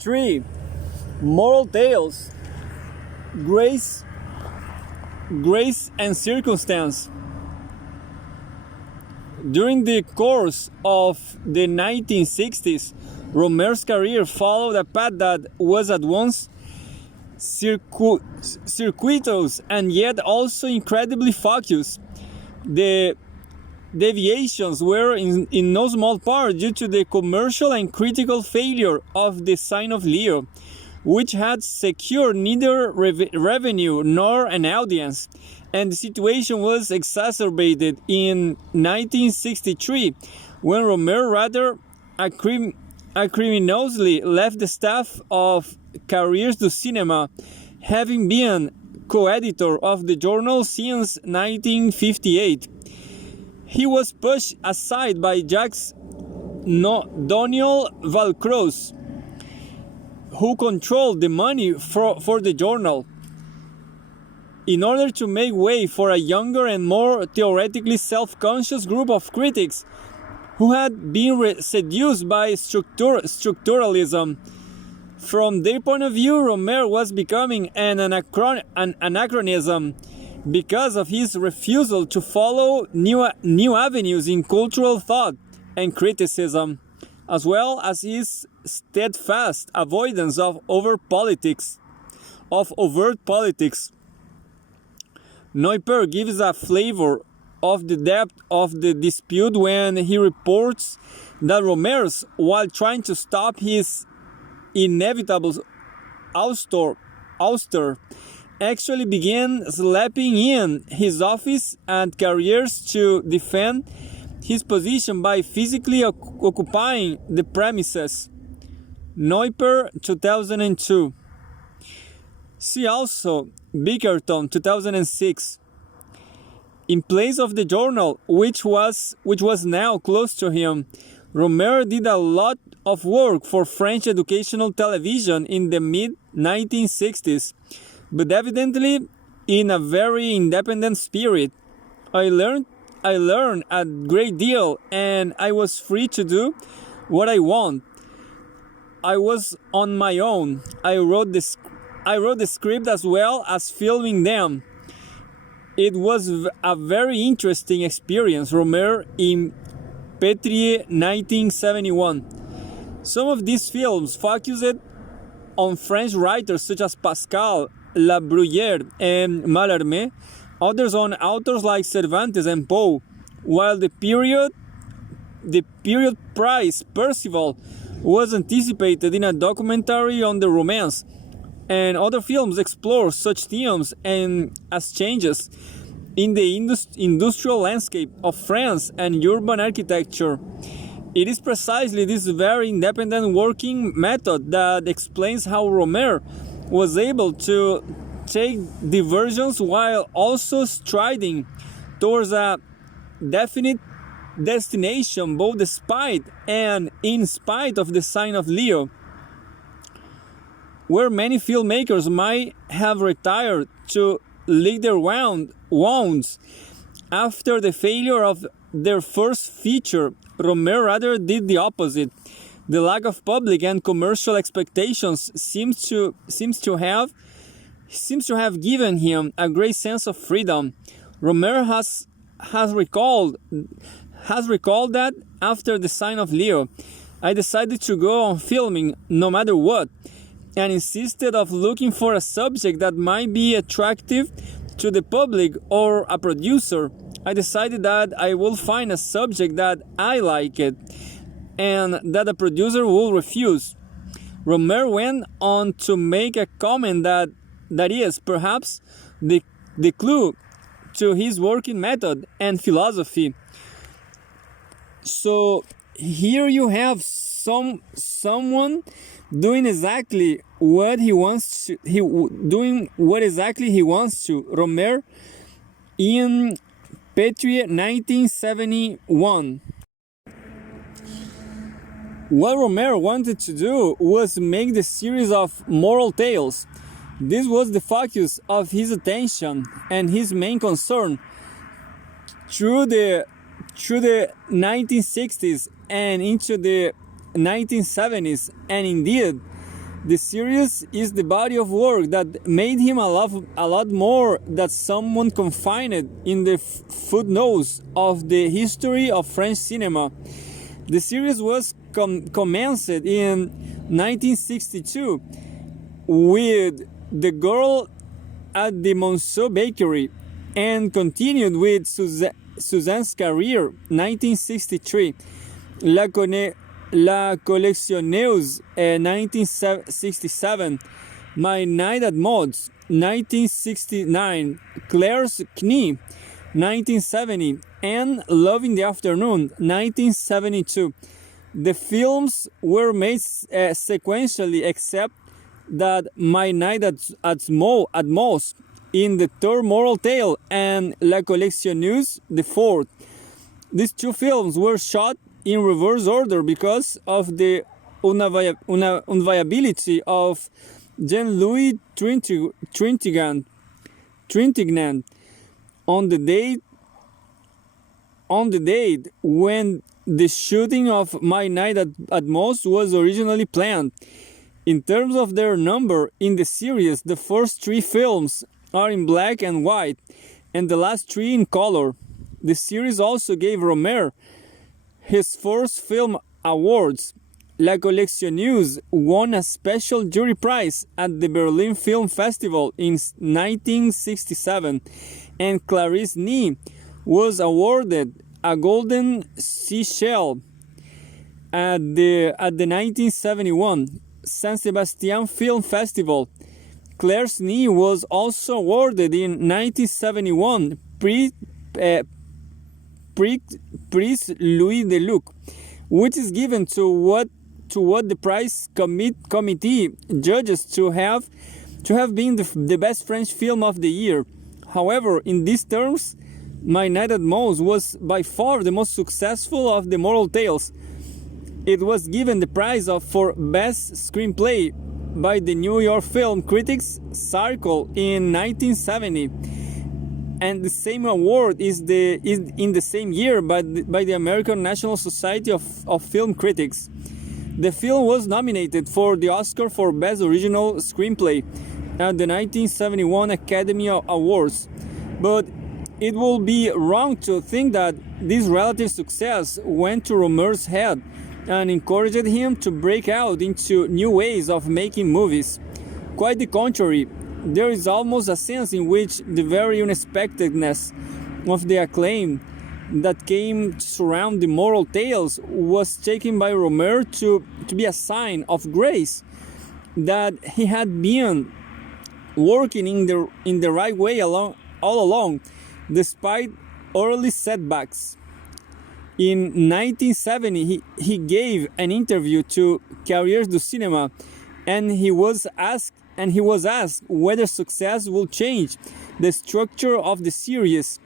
3. Moral tales, grace and circumstance. During the course of the 1960s, Rohmer's career followed a path that was at once circuitous and yet also incredibly focused. The deviations were in no small part due to the commercial and critical failure of the Sign of Leo, which had secured neither revenue nor an audience, and the situation was exacerbated in 1963 when Rohmer rather acrimoniously left the staff of Careers du Cinema, having been co-editor of the journal since 1958. He was pushed aside by Jacques Doniol Valcroze, who controlled the money for the journal, in order to make way for a younger and more theoretically self-conscious group of critics who had been seduced by structuralism. From their point of view, Rohmer was becoming an anachronism because of his refusal to follow new avenues in cultural thought and criticism, as well as his steadfast avoidance of overt politics. Neuper gives a flavor of the depth of the dispute when he reports that Rohmer, while trying to stop his inevitable ouster, actually began sleeping in his office and Careers to defend his position by physically occupying the premises. Neuper, 2002. See also Bickerton, 2006. In place of the journal, which was now close to him, Rohmer did a lot of work for French educational television in the mid-1960s, but evidently in a very independent spirit. I learned a great deal, and I was free to do what I want. I was on my own. I wrote the script as well as filming them. It was a very interesting experience. Rohmer in Pétrier, 1971. Some of these films focused on French writers such as Pascal, La Bruyère, and Mallarmé, others on authors like Cervantes and Poe, while the period prize Percival was anticipated in a documentary on the Romance, and other films explore such themes and as changes in the industrial landscape of France and urban architecture. It is precisely this very independent working method that explains how Rohmer was able to take diversions while also striding towards a definite destination, both despite and in spite of the Sign of Leo, where many filmmakers might have retired to lick their wounds after the failure of their first feature. Rohmer rather did the opposite. The lack of public and commercial expectations seems to have given him a great sense of freedom. Rohmer has recalled that after the Sign of Leo, I decided to go on filming no matter what, and insisted of looking for a subject that might be attractive to the public or a producer. I decided that I will find a subject that I liked and that the producer will refuse. Rohmer went on to make a comment that is perhaps the clue to his working method and philosophy. So here you have someone doing exactly what he wants to. Doing what exactly he wants to. Rohmer in Pétrier, 1971. What Rohmer wanted to do was make the series of moral tales. This was the focus of his attention and his main concern. Through the 1960s and into the 1970s, and indeed The series is the body of work that made him a lot more than someone confined in the footnotes of the history of French cinema. The series was commenced in 1962 with The Girl at the Monceau Bakery and continued with Suzanne's Career, 1963, La Collectionneuse, 1967, My Night at Maud's, 1969, Claire's Knee, 1970, and Love in the Afternoon, 1972. The films were made sequentially, except that My Night at Maud's in the third moral tale and La Collectionneuse, the fourth. These two films were shot in reverse order because of the unviability of Jean-Louis Trintignant on the date when the shooting of My Night at Maud's was originally planned. In terms of their number in the series, the first three films are in black and white, and the last three in color. The series also gave Rohmer his first film awards. La Collectionneuse won a special jury prize at the Berlin Film Festival in 1967, and Clarice Knee was awarded a Golden Seashell at the 1971 San Sebastian Film Festival. Claire's Knee was also awarded in 1971 Prix Louis Deluc, which is given to what the prize committee judges to have been the best French film of the year. However, in these terms, My Night at Maud's was by far the most successful of the moral tales. It was given the prize for Best Screenplay by the New York Film Critics Circle in 1970, and the same award is in the same year by the American National Society of Film Critics. The film was nominated for the Oscar for Best Original Screenplay at the 1971 Academy Awards, but it will be wrong to think that this relative success went to Rohmer's head and encouraged him to break out into new ways of making movies. Quite the contrary, there is almost a sense in which the very unexpectedness of the acclaim that came to surround the moral tales was taken by Rohmer to be a sign of grace, that he had been working in the right way all along, despite early setbacks. In 1970, he gave an interview to Carrières du Cinéma, and he was asked whether success will change the structure of the series.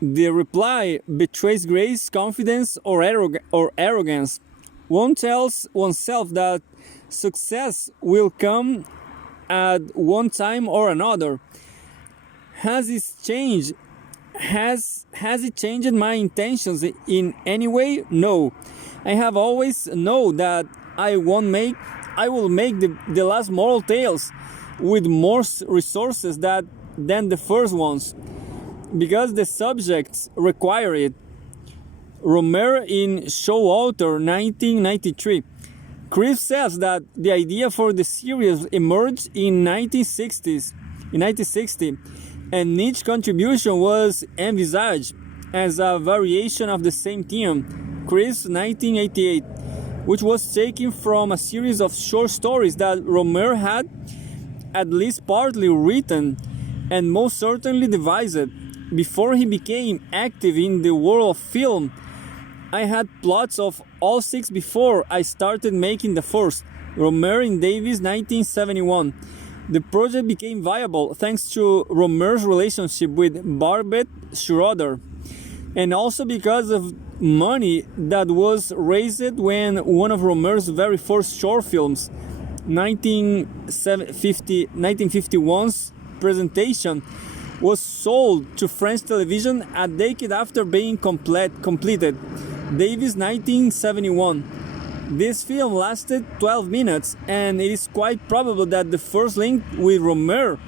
The reply betrays grace, confidence, or arrogance. One tells oneself that success will come at one time or another. Has it changed my intentions in any way? No. I have always known that I will make the last moral tales with more resources than the first ones, because the subjects require it. Rohmer in Showalter, 1993. Chris says that the idea for the series emerged in 1960, and each contribution was envisaged as a variation of the same theme. Chris, 1988, which was taken from a series of short stories that Rohmer had at least partly written and most certainly devised. Before he became active in the world of film, I had plots of all six before I started making the first, Rohmer in Davis, 1971. The project became viable thanks to Rohmer's relationship with Barbet Schroeder, and also because of money that was raised when one of Rohmer's very first short films, 1951's Presentation, was sold to French television a decade after being completed. Davis, 1971. This film lasted 12 minutes, and it is quite probable that the first link with Rohmer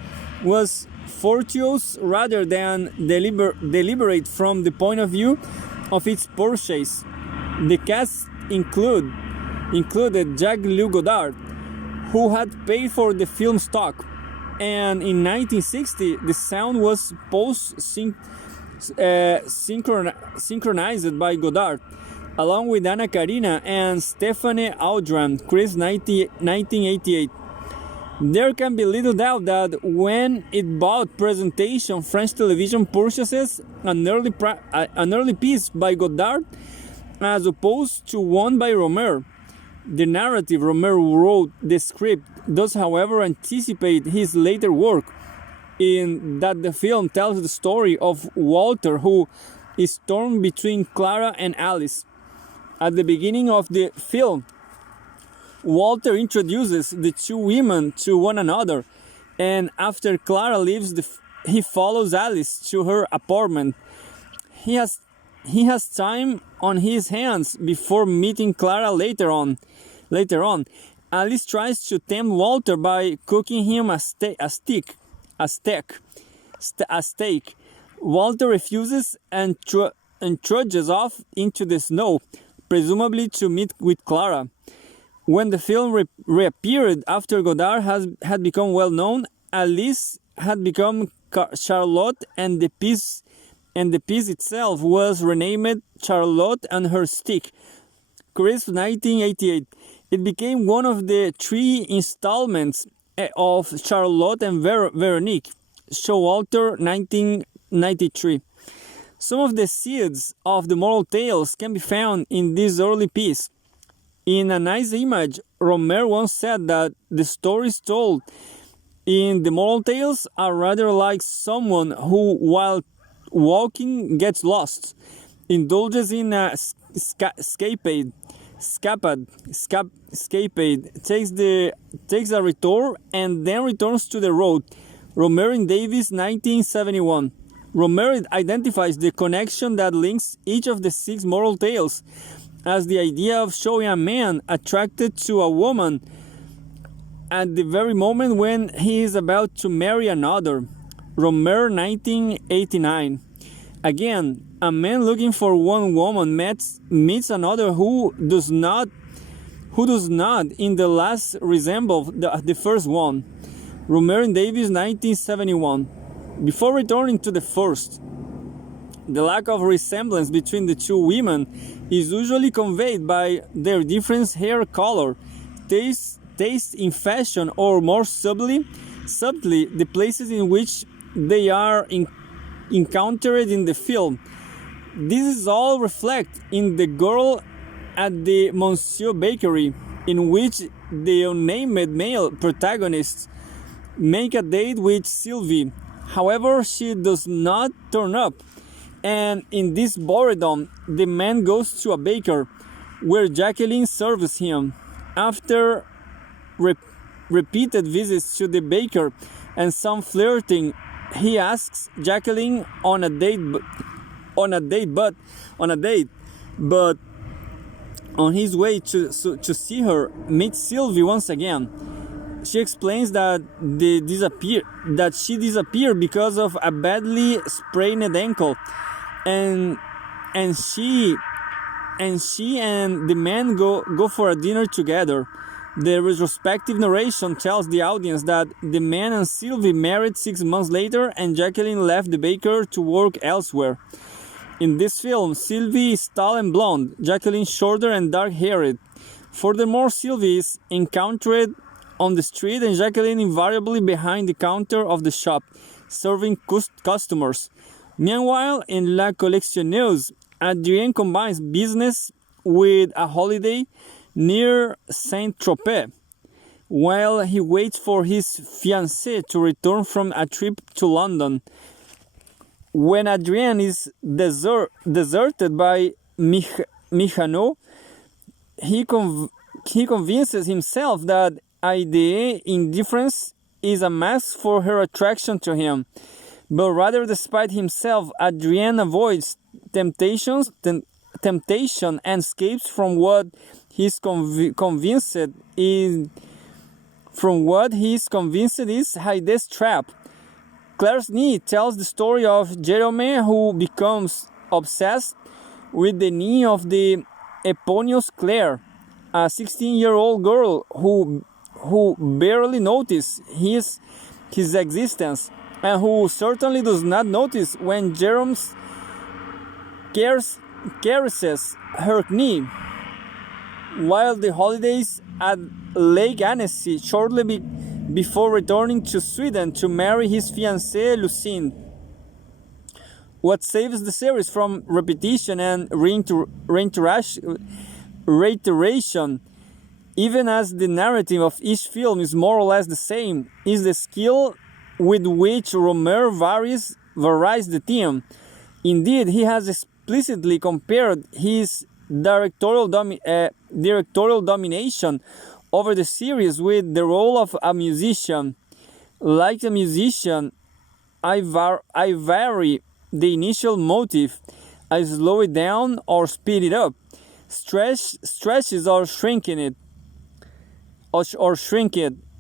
was fortuitous rather than deliberate from the point of view of its purchase. The cast included Jacques-Louis Godard, who had paid for the film stock, and in 1960 the sound was synchronized by Godard, along with Anna Karina and Stephanie Audran, Chris 1988. There can be little doubt that when it bought presentation, French television purchases an early piece by Godard as opposed to one by Rohmer. The narrative Rohmer wrote the script does, however, anticipate his later work, in that the film tells the story of Walter, who is torn between Clara and Alice. At the beginning of the film, Walter introduces the two women to one another, and after Clara leaves, he follows Alice to her apartment. He has time on his hands before meeting Clara later on. Alice tries to tempt Walter by cooking him a steak. Walter refuses and trudges off into the snow, presumably to meet with Clara. When the film reappeared after Godard had become well known, Alice had become Charlotte, and the piece itself was renamed Charlotte and Her Stick. Chris 1988. It became one of the 3 installments of Charlotte and Veronique. Showalter 1993. Some of the seeds of the moral tales can be found in this early piece. In a nice image, Rohmer once said that the stories told in the moral tales are rather like someone who, while walking, gets lost, indulges in a escapade, takes a detour, and then returns to the road. Rohmer in Davis, 1971. Rohmer identifies the connection that links each of the 6 moral tales as the idea of showing a man attracted to a woman at the very moment when he is about to marry another. Rohmer, 1989. Again, a man looking for one woman meets another who does not in the last resemble the first one. Rohmer and Davis, 1971. Before returning to the first, the lack of resemblance between the two women is usually conveyed by their different hair color, taste in fashion, or more subtly, the places in which they are encountered in the film. This is all reflected in The Girl at the Monsieur Bakery, in which the unnamed male protagonists make a date with Sylvie. However, she does not turn up, and in this boredom, the man goes to a baker, where Jacqueline serves him. After repeated visits to the baker and some flirting, he asks Jacqueline on a date, but on his way to see her, meets Sylvie once again. She explains that she disappeared because of a badly sprained ankle, and she and the man go for a dinner together. The retrospective narration tells the audience that the man and Sylvie married 6 months later, and Jacqueline left the baker to work elsewhere. In this film, Sylvie is tall and blonde, Jacqueline shorter and dark-haired. Furthermore, Sylvie is encountered on the street and Jacqueline invariably behind the counter of the shop, serving customers. Meanwhile, in La Collectionneuse, Adrien combines business with a holiday near Saint-Tropez, while he waits for his fiancée to return from a trip to London. When Adrien is deserted by Michano, he convinces himself that Aide's indifference is a mask for her attraction to him. But rather, despite himself, Adrien avoids temptations temptation and escapes from what he's convinced is Haide's trap. Claire's knee tells the story of Jerome, who becomes obsessed with the knee of the Eponius Claire, a 16-year-old girl who barely notices his existence, and who certainly does not notice when Jerome caresses her knee. While the holidays at Lake Annecy shortly before returning to Sweden to marry his fiancée Lucinde. What saves the series from repetition and reiteration, even as the narrative of each film is more or less the same, is the skill with which Rohmer varies the theme. Indeed, he has explicitly compared his directorial domination over the series with the role of a musician. Like a musician, I vary the initial motive. I slow it down or speed it up, stretches or shrink it,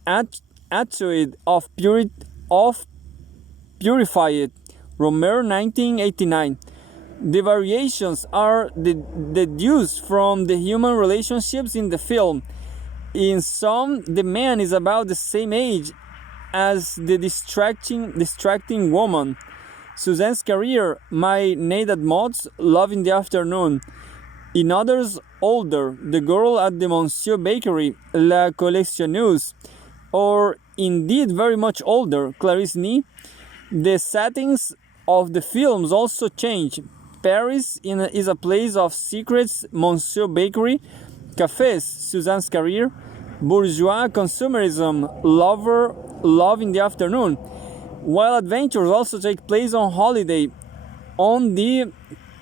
add to it, purify it. Rohmer, 1989. The variations are deduced from the human relationships in the film. In some, the man is about the same age as the distracting woman. Suzanne's career, My Maid at Maud's, Love in the Afternoon. In others, older, The Girl at the Monsieur Bakery, La Collectionneuse. Or indeed very much older, Clarisse Nee. The settings of the films also change. Paris is a place of secrets, Monsieur Bakery. Cafés, Suzanne's career. Bourgeois consumerism, Love in the Afternoon. While adventures also take place on holiday on the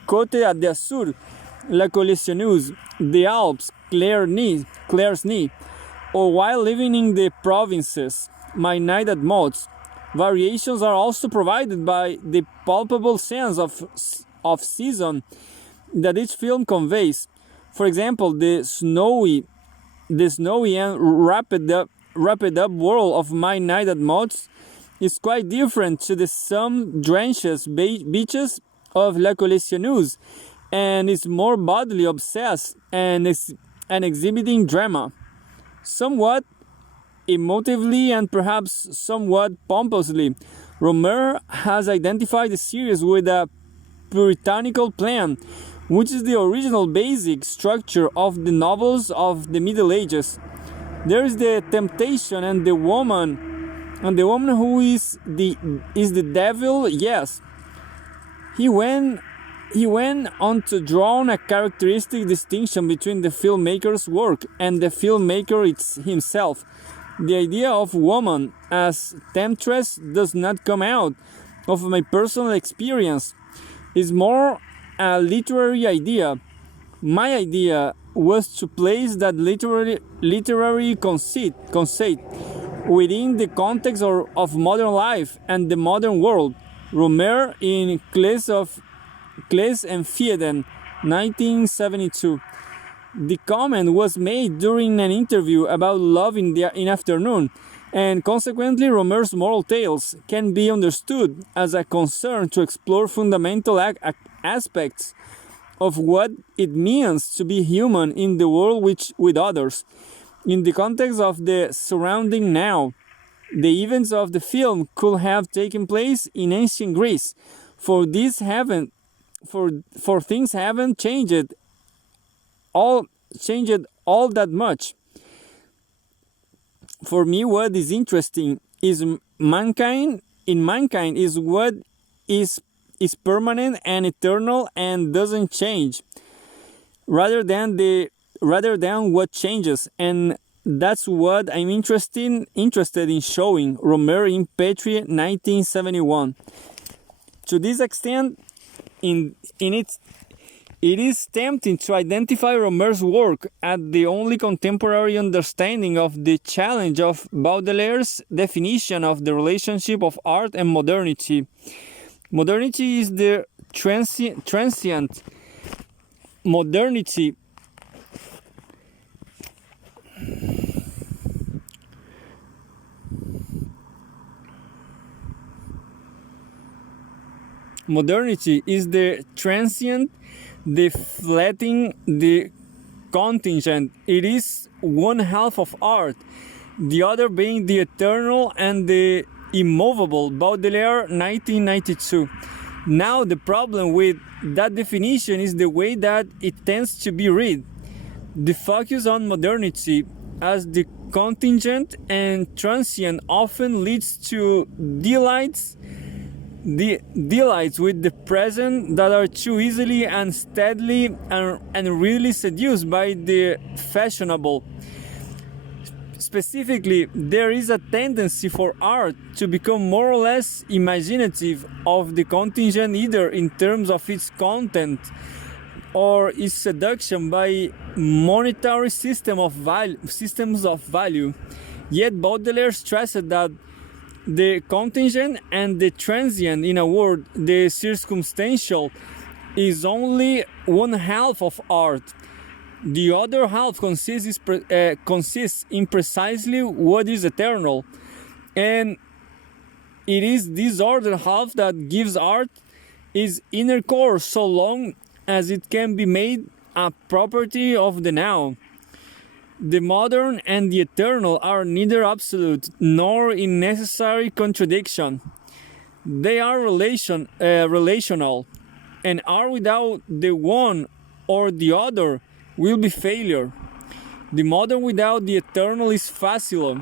Côte d'Azur, La Collectionneuse, the Alps, Claire's Knee, or while living in the provinces, My Night at Maud's. Variations are also provided by the palpable sense of season that each film conveys. For example, the snowy and wrapped up world of My Night at Maud's is quite different to the sun-drenched beaches of La Collectionneuse, and is more bodily obsessed and exhibiting drama. Somewhat emotively and perhaps somewhat pompously, Rohmer has identified the series with a puritanical plan, which is the original basic structure of the novels of the Middle Ages. There is the temptation and the woman who is the devil. Yes, he went on to draw a characteristic distinction between the filmmaker's work and the filmmaker himself. The idea of woman as temptress does not come out of my personal experience. It's more a literary idea. My idea was to place that literary conceit within the context of modern life and the modern world. Rohmer in Cles and Fieden, 1972. The comment was made during an interview about love in afternoon, and consequently Rohmer's moral tales can be understood as a concern to explore fundamental aspects of what it means to be human in the world with others. In the context of the surrounding now, the events of the film could have taken place in ancient Greece, for things haven't changed all that much. For me, what is interesting is mankind is what is permanent and eternal and doesn't change, rather than what changes, and that's what I'm interested in showing. Rohmer in Petrie, 1971. To this extent, it is tempting to identify Rohmer's work as the only contemporary understanding of the challenge of Baudelaire's definition of the relationship of art and modernity. Modernity is the transient modernity is the transient, the fleeting, the contingent. It is one half of art, the other being the eternal and the immovable. Baudelaire, 1992. Now the problem with that definition is the way that it tends to be read. The focus on modernity as the contingent and transient often leads to delights with the present that are too easily and steadily and really seduced by the fashionable. Specifically, there is a tendency for art to become more or less imaginative of the contingent, either in terms of its content or its seduction by monetary systems of value. Yet Baudelaire stressed that the contingent and the transient, in a word, the circumstantial, is only one half of art. The other half consists in precisely what is eternal, and it is this other half that gives art its inner core, so long as it can be made a property of the now. The modern and the eternal are neither absolute nor in necessary contradiction. They are relational, and are without the one or the other will be failure. The modern without the eternal is facile,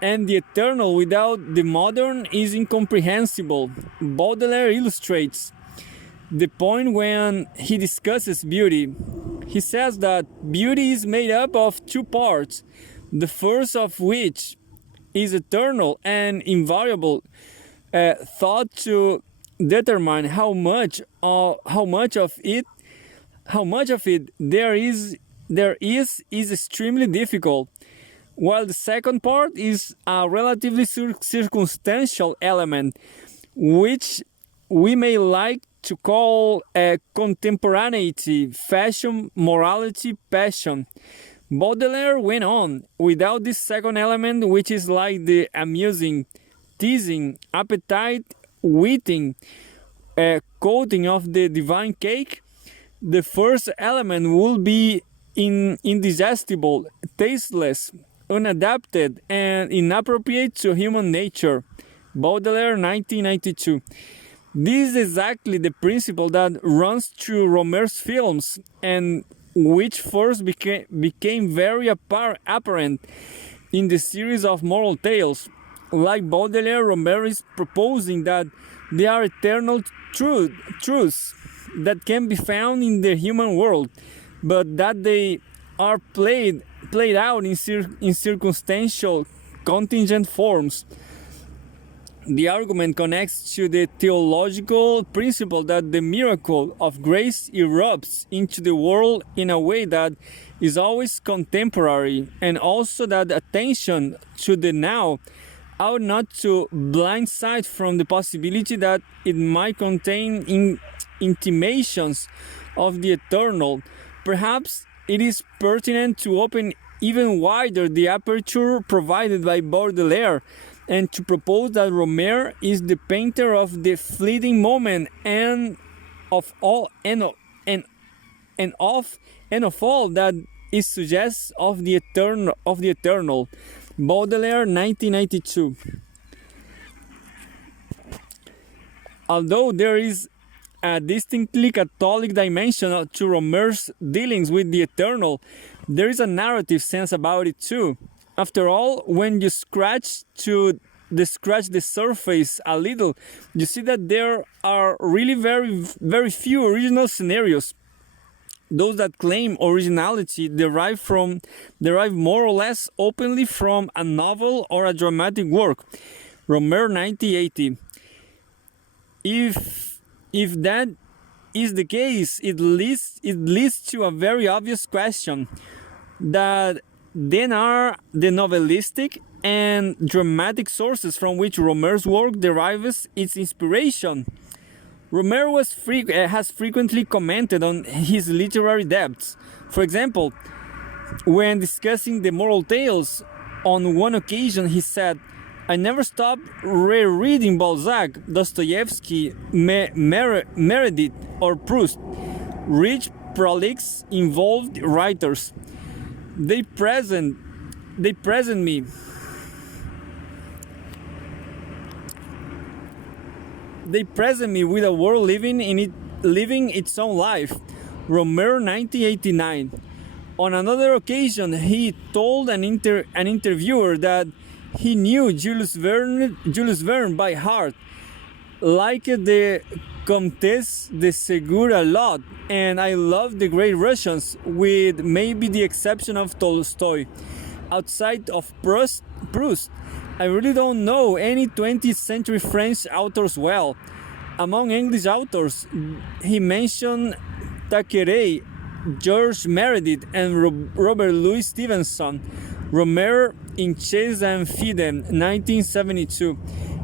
and the eternal without the modern is incomprehensible. Baudelaire illustrates the point when he discusses beauty. He says that beauty is made up of two parts, the first of which is eternal and invariable, thought to determine how much of it there is extremely difficult, while the second part is a relatively circumstantial element, which we may like to call contemporaneity, fashion, morality, passion. Baudelaire went on, without this second element, which is like the amusing, teasing, appetite, witting, coating of the divine cake, the first element will be indigestible, tasteless, unadapted, and inappropriate to human nature. Baudelaire, 1992. This is exactly the principle that runs through Rohmer's films, and which first became very apparent in the series of moral tales. Like Baudelaire, Rohmer is proposing that there are eternal truths that can be found in the human world, but that they are played out in circumstantial, contingent forms. The argument connects to the theological principle that the miracle of grace erupts into the world in a way that is always contemporary, and also that attention to the now ought not to blindside from the possibility that it might contain intimations of the eternal. Perhaps it is pertinent to open even wider the aperture provided by Baudelaire, and to propose that Rohmer is the painter of the fleeting moment and of all that it suggests of the eternal. Baudelaire, 1992. Although there is a distinctly Catholic dimension to Rohmer's dealings with the eternal, there is a narrative sense about it too. After all, when you scratch the surface a little, you see that there are really very, very few original scenarios. Those that claim originality derive more or less openly from a novel or a dramatic work. Rohmer, 1980. If that is the case, it leads to a very obvious question, that then are the novelistic and dramatic sources from which Rohmer's work derives its inspiration. Rohmer has frequently commented on his literary debts. For example, when discussing the moral tales, on one occasion he said, "I never stopped rereading Balzac, Dostoevsky, Meredith, or Proust, rich, prolix, involved writers. They present me with a world living its own life." Rohmer, 1989. On another occasion, he told an interviewer that he knew Jules Verne by heart, liked the Comtesse de Ségur a lot, and I loved the Great Russians, with maybe the exception of Tolstoy. Outside of Proust, I really don't know any 20th century French authors well. Among English authors, he mentioned Thackeray, George Meredith, and Robert Louis Stevenson. Rohmer in Chase and Feeden, 1972.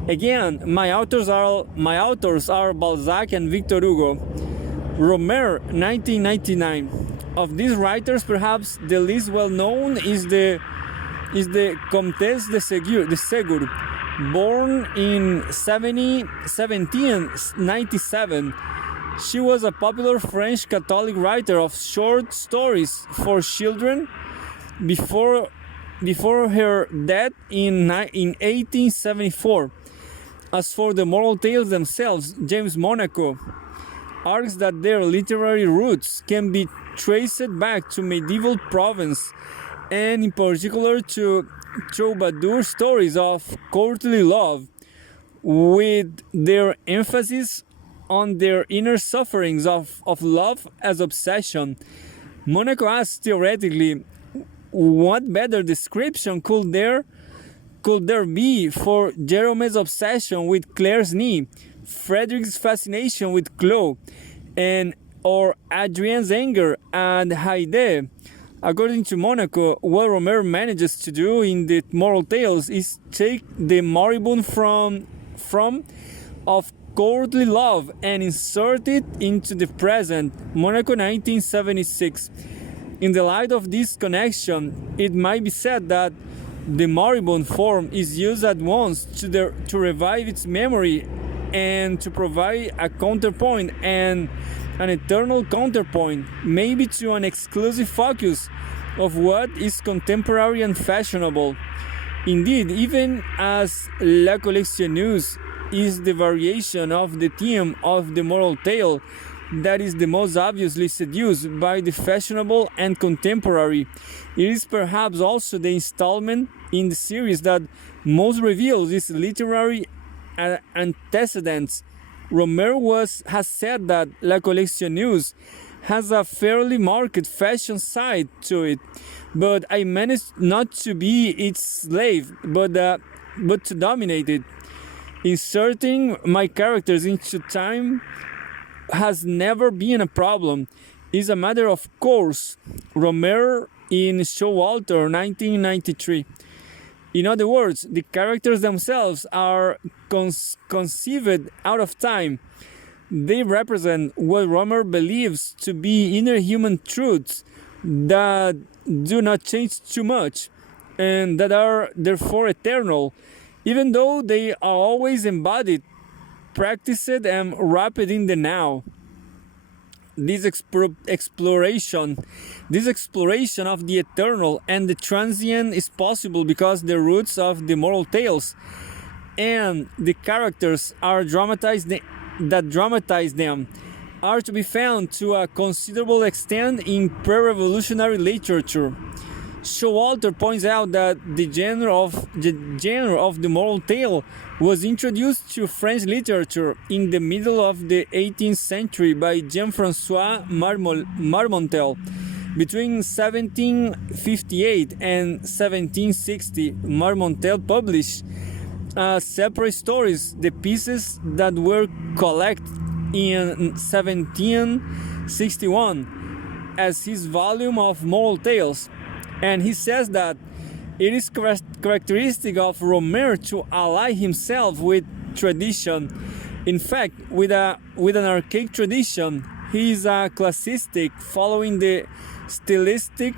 Again, my authors are Balzac and Victor Hugo. Rohmer, 1999. Of these writers, perhaps the least well known is the Comtesse de Ségur, born in 1797. She was a popular French Catholic writer of short stories for children before her death in 1874. As for the moral tales themselves, James Monaco argues that their literary roots can be traced back to medieval Provence, and in particular to troubadour stories of courtly love, with their emphasis on their inner sufferings of love as obsession. Monaco asks, theoretically, what better description could there be for Jerome's obsession with Claire's knee, Frederick's fascination with Chloe, or Adrienne's anger and Haydée? According to Monaco, what Rohmer manages to do in the moral tales is take the moribund from of courtly love and insert it into the present. Monaco, 1976. In the light of this connection, it might be said that the moribund form is used at once to revive its memory and to provide a counterpoint and an eternal counterpoint, maybe to an exclusive focus of what is contemporary and fashionable. Indeed, even as La Collectionneuse is the variation of the theme of the moral tale that is the most obviously seduced by the fashionable and contemporary, it is perhaps also the installment in the series that most reveals its literary antecedents. Rohmer has said that La Collectionneuse has a fairly marked fashion side to it, but I managed not to be its slave, but to dominate it. Inserting my characters into time has never been a problem. It's a matter of course. Rohmer in Showalter, 1993. In other words, the characters themselves are conceived out of time. They represent what Rohmer believes to be inner human truths that do not change too much and that are therefore eternal, even though they are always embodied, practiced, and wrapped in the now. This exploration of the eternal and the transient is possible because the roots of the moral tales and the characters that dramatize them are to be found to a considerable extent in pre-revolutionary literature. Showalter points out that the genre of the moral tale was introduced to French literature in the middle of the 18th century by Jean-François Marmontel. Between 1758 and 1760, Marmontel published separate stories, the pieces that were collected in 1761 as his volume of moral tales. And he says that it is characteristic of Rohmer to ally himself with tradition In fact, with an archaic tradition, he is a classistic, following the stylistic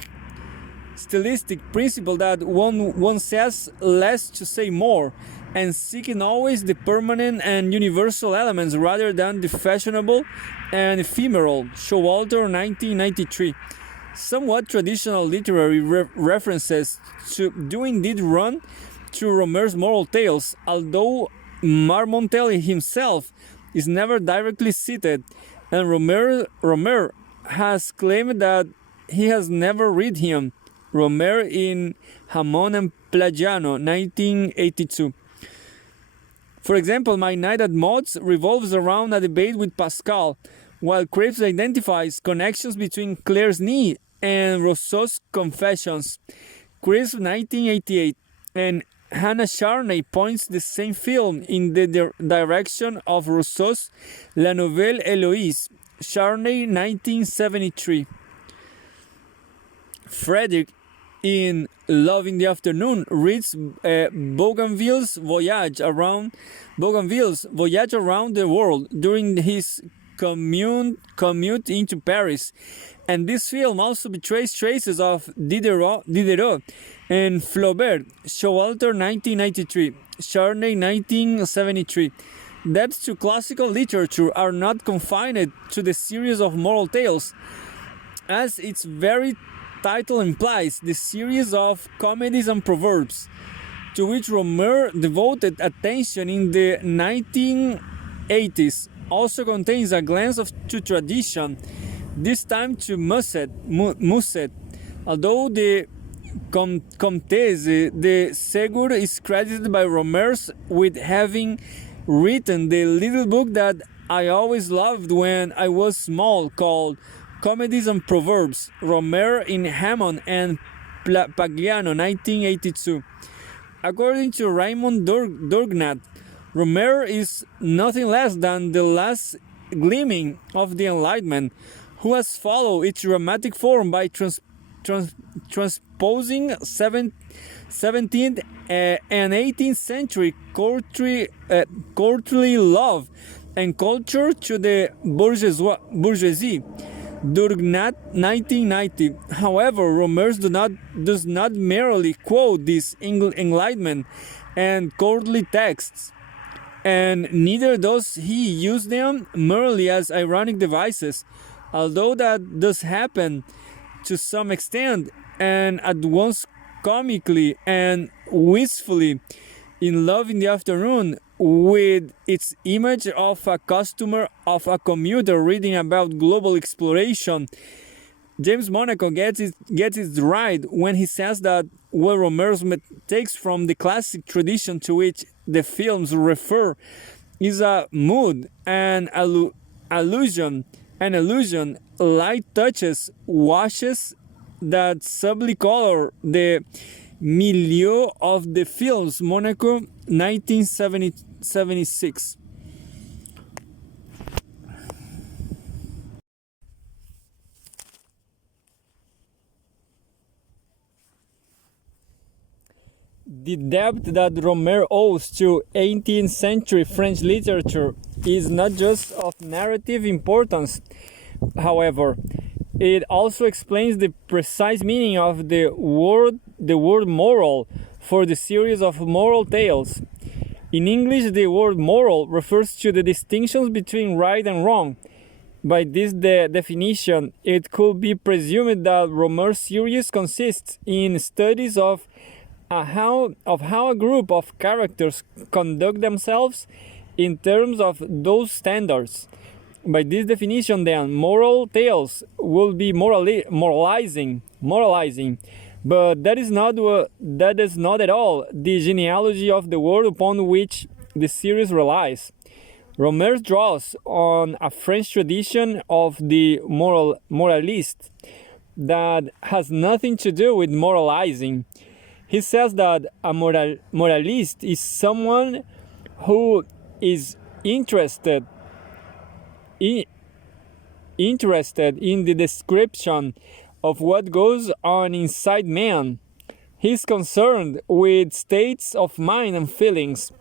principle that one says less to say more, and seeking always the permanent and universal elements rather than the fashionable and ephemeral. Showalter, 1993. Somewhat traditional literary references do indeed run through Rohmer's moral tales, although Marmontel himself is never directly cited, and Rohmer has claimed that he has never read him. Rohmer in Jamón and Plagiano, 1982. For example, My Night at Maud's revolves around a debate with Pascal, while Krebs identifies connections between Claire's knee and Rousseau's Confessions. Krebs, 1988, and Hannah Charney points the same film in the direction of Rousseau's La Nouvelle Héloïse. Charney, 1973. Frederick in Love in the Afternoon reads Bougainville's voyage around the world during his commute into Paris, and this film also betrays traces of Diderot and Flaubert. Showalter, 1993. Charney, 1973. Debts to classical literature are not confined to the series of moral tales, as its very title implies, the series of comedies and proverbs, to which Rohmer devoted attention in the 1980s, also contains a glance to tradition, this time to Musset. Although the Comtesse de Ségur is credited by Rohmer with having written the little book that I always loved when I was small, called Comedies and Proverbs. Rohmer in Hammond and Pagliano, 1982. According to Raymond Durgnat, Rohmer is nothing less than the last gleaming of the Enlightenment, who has followed its dramatic form by transposing 17th and 18th century courtly love and culture to the bourgeoisie. Durgnat, 1990. However, Rohmer does not merely quote these Enlightenment and courtly texts, and neither does he use them merely as ironic devices, although that does happen to some extent, and at once comically and wistfully, in Love in the Afternoon, with its image of a commuter reading about global exploration. James Monaco gets it right when he says that what Rohmer takes from the classic tradition to which the films refer is a mood, an allusion, light touches, washes that subtly color the milieu of the films. Monaco, 1976. The debt that Rohmer owes to 18th century French literature is not just of narrative importance, however. It also explains the precise meaning of the word moral for the series of moral tales. In English, the word moral refers to the distinctions between right and wrong. By this definition, it could be presumed that Rohmer's series consists in studies of how a group of characters conduct themselves in terms of those standards. By this definition, then, moral tales will be moralizing, but that is not at all the genealogy of the word upon which the series relies. Rohmer draws on a French tradition of the moralist that has nothing to do with moralizing. He says that a moralist is someone who is interested in the description of what goes on inside man. He is concerned with states of mind and feelings.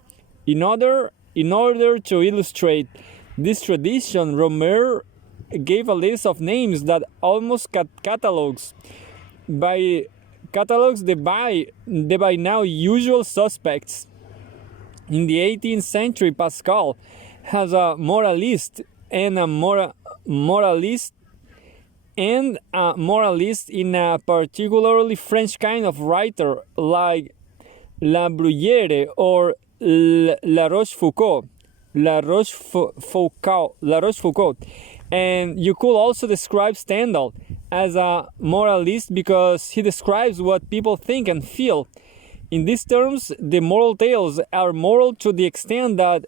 In other In order to illustrate this tradition, Rohmer gave a list of names that almost catalogs the by now usual suspects. In the 18th century, Pascal has a moralist and a moralist in a particularly French kind of writer like La Bruyère or La Rochefoucauld. And you could also describe Stendhal as a moralist because he describes what people think and feel. In these terms, the moral tales are moral to the extent that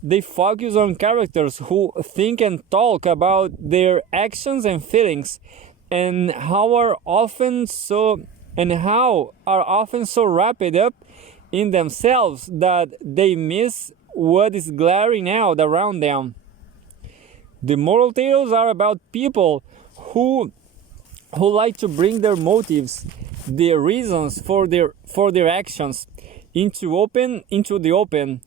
they focus on characters who think and talk about their actions and feelings, and how are often so wrapped up in themselves that they miss what is glaring out around them. The moral tales are about people who like to bring their motives, their reasons for their actions into the open.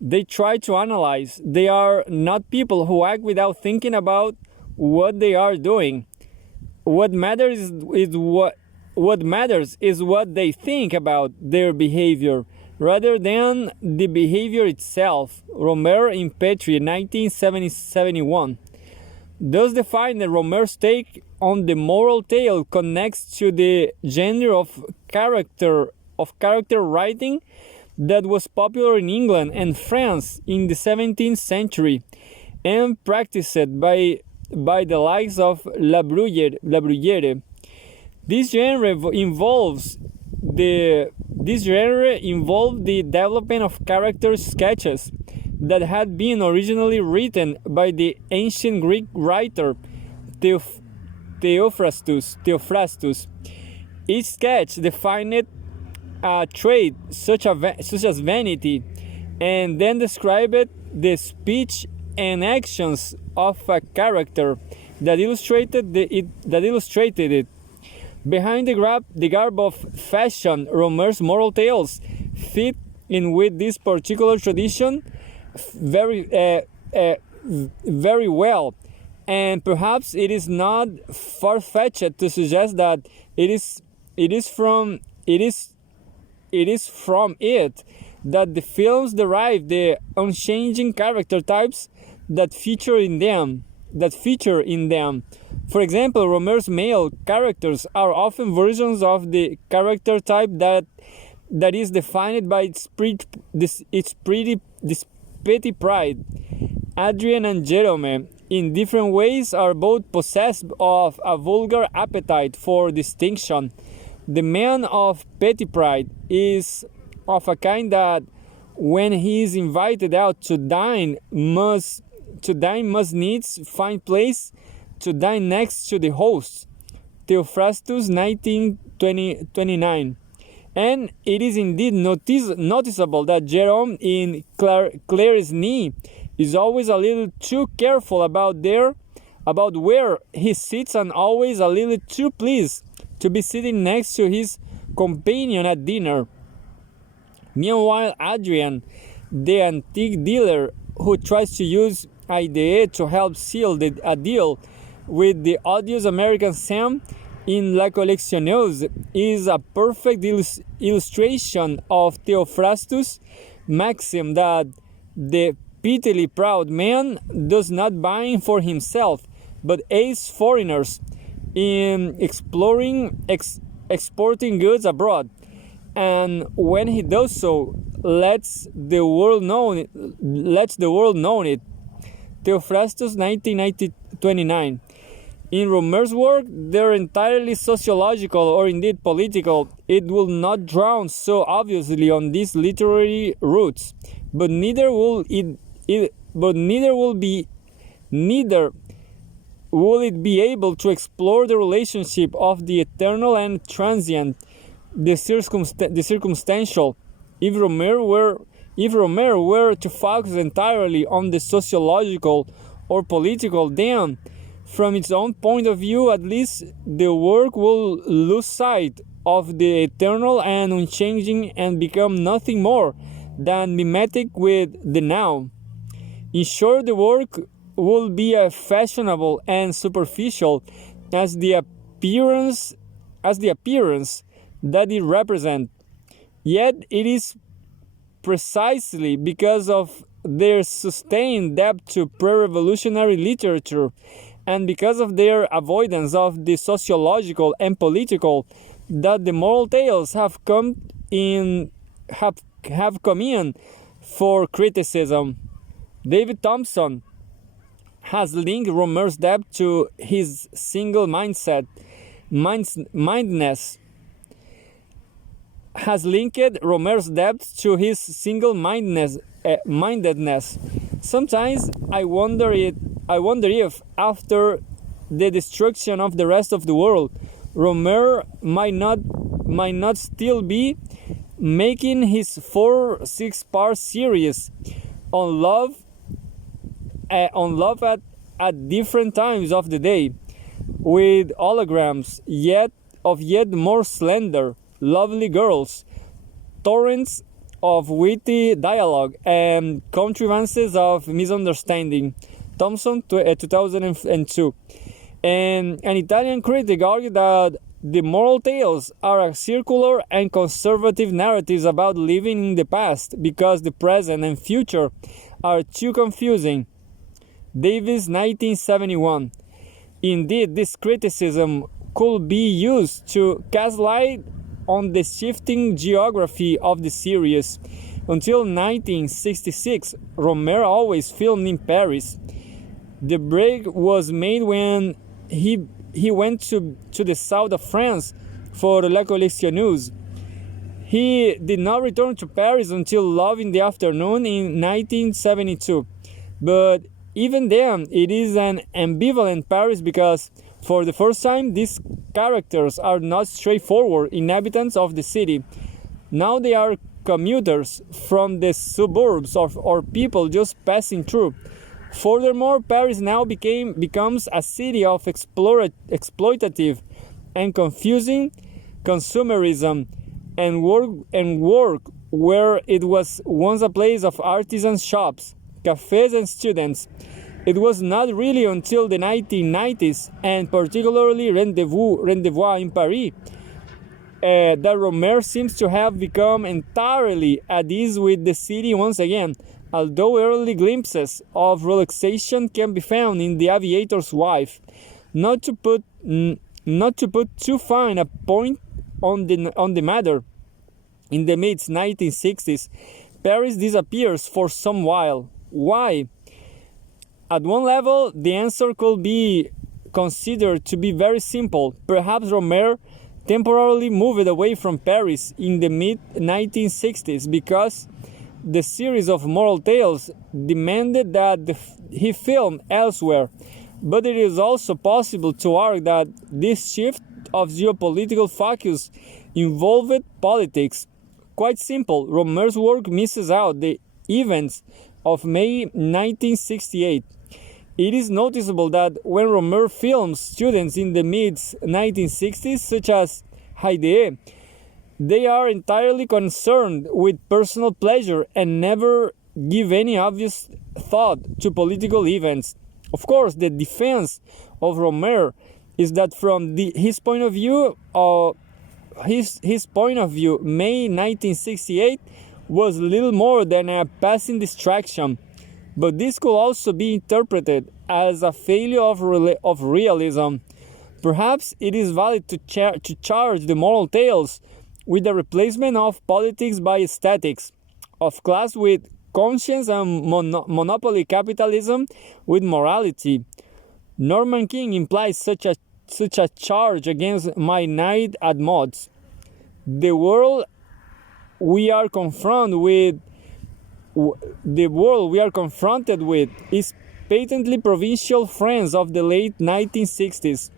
They try to analyze. They are not people who act without thinking about what they are doing. What matters is what they think about their behavior, rather than the behavior itself. Rohmer in Petrie, 1971. Thus define that Rohmer's take on the moral tale connects to the genre of character writing that was popular in England and France in the 17th century, and practiced by the likes of La Bruyère. This genre involved the development of character sketches that had been originally written by the ancient Greek writer Theophrastus. Each sketch defined a trait such as vanity, and then described the speech and actions of a character that illustrated it. Behind the garb of fashion, Rohmer's moral tales fit in with this particular tradition very well, and perhaps it is not far-fetched to suggest that it is from it that the films derive the unchanging character types that feature in them. For example, Rohmer's male characters are often versions of the character type that is defined by its petty pride. Adrien and Jerome, in different ways, are both possessed of a vulgar appetite for distinction. The man of petty pride is of a kind that, when he is invited out to dine, must needs find place to dine next to the host. Theophrastus, 1929. And it is indeed noticeable that Jerome in Claire's knee is always a little too careful about where he sits, and always a little too pleased to be sitting next to his companion at dinner. Meanwhile, Adrian, the antique dealer who tries to use idea to help seal a deal with the odious American Sam in La Collectionneuse, is a perfect illustration of Theophrastus' maxim that the pitifully proud man does not buy for himself, but aids foreigners in exporting goods abroad, and when he does so, lets the world know it. Theophrastus, 1929. In Rohmer's work, they're entirely sociological or indeed political. It will not drown so obviously on these literary roots, but neither will it be able to explore the relationship of the eternal and transient, the circumstantial. If Rohmer were to focus entirely on the sociological or political, then, from its own point of view at least, the work will lose sight of the eternal and unchanging and become nothing more than mimetic with the now. In short, the work will be as fashionable and superficial as the appearance that it represents. Yet it is precisely because of their sustained debt to pre-revolutionary literature and because of their avoidance of the sociological and political that the moral tales have come in for criticism. David Thompson has linked Rohmer's debt to his mindedness. Mindedness. Sometimes I wonder if after the destruction of the rest of the world, Rohmer might not still be making his 6-part series on love at different times of the day, with holograms yet more slender, lovely girls, torrents of witty dialogue, and contrivances of misunderstanding. Thompson, 2002. And an Italian critic argued that the moral tales are circular and conservative narratives about living in the past because the present and future are too confusing. Davis, 1971. Indeed, this criticism could be used to cast light on the shifting geography of the series. Until 1966, Rohmer always filmed in Paris. The break was made when he went to the south of France for La Collectionneuse. He did not return to Paris until Love in the Afternoon in 1972. But even then, it is an ambivalent Paris because for the first time, these characters are not straightforward inhabitants of the city. Now they are commuters from the suburbs or people just passing through. Furthermore, Paris now becomes a city of exploitative and confusing consumerism and work where it was once a place of artisan shops, cafes and students. It was not really until the 1990s, and particularly Rendezvous in Paris, that Rohmer seems to have become entirely at ease with the city once again, although early glimpses of relaxation can be found in The Aviator's Wife. Not to put too fine a point on the matter, in the mid-1960s, Paris disappears for some while. Why? At one level, the answer could be considered to be very simple. Perhaps Rohmer temporarily moved away from Paris in the mid-1960s because the series of moral tales demanded that he film elsewhere. But it is also possible to argue that this shift of geopolitical focus involved politics. Quite simple, Rohmer's work misses out the events of May 1968. It is noticeable that when Rohmer films students in the mid-1960s, such as Heide, they are entirely concerned with personal pleasure and never give any obvious thought to political events. Of course, the defense of Rohmer is that from his point of view, May 1968 was little more than a passing distraction. But this could also be interpreted as a failure of realism. Perhaps it is valid to charge the moral tales with the replacement of politics by aesthetics, of class with conscience and monopoly capitalism with morality. Norman King implies such a charge against my night at mods. The world we are confronted with is patently provincial France of the late 1960s.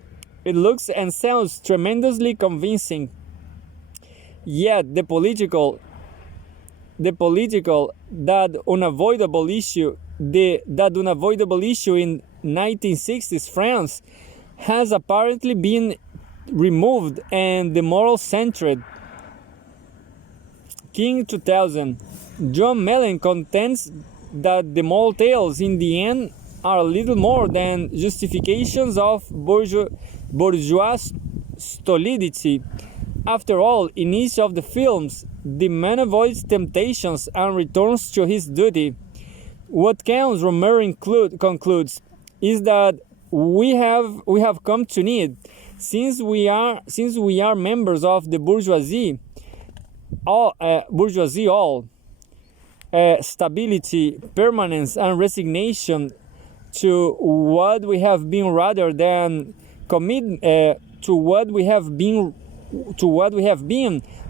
It looks and sounds tremendously convincing. Yet the political that unavoidable issue in 1960s France has apparently been removed and the moral centered. King, 2000. John Mellon contends that the moral tales in the end are little more than justifications of bourgeois stolidity. After all, in each of the films, the man avoids temptations and returns to his duty. What counts, Rohmer concludes, is that we have come to need, since we are members of the bourgeoisie, stability, permanence, and resignation to what we have been, rather than to what we have been,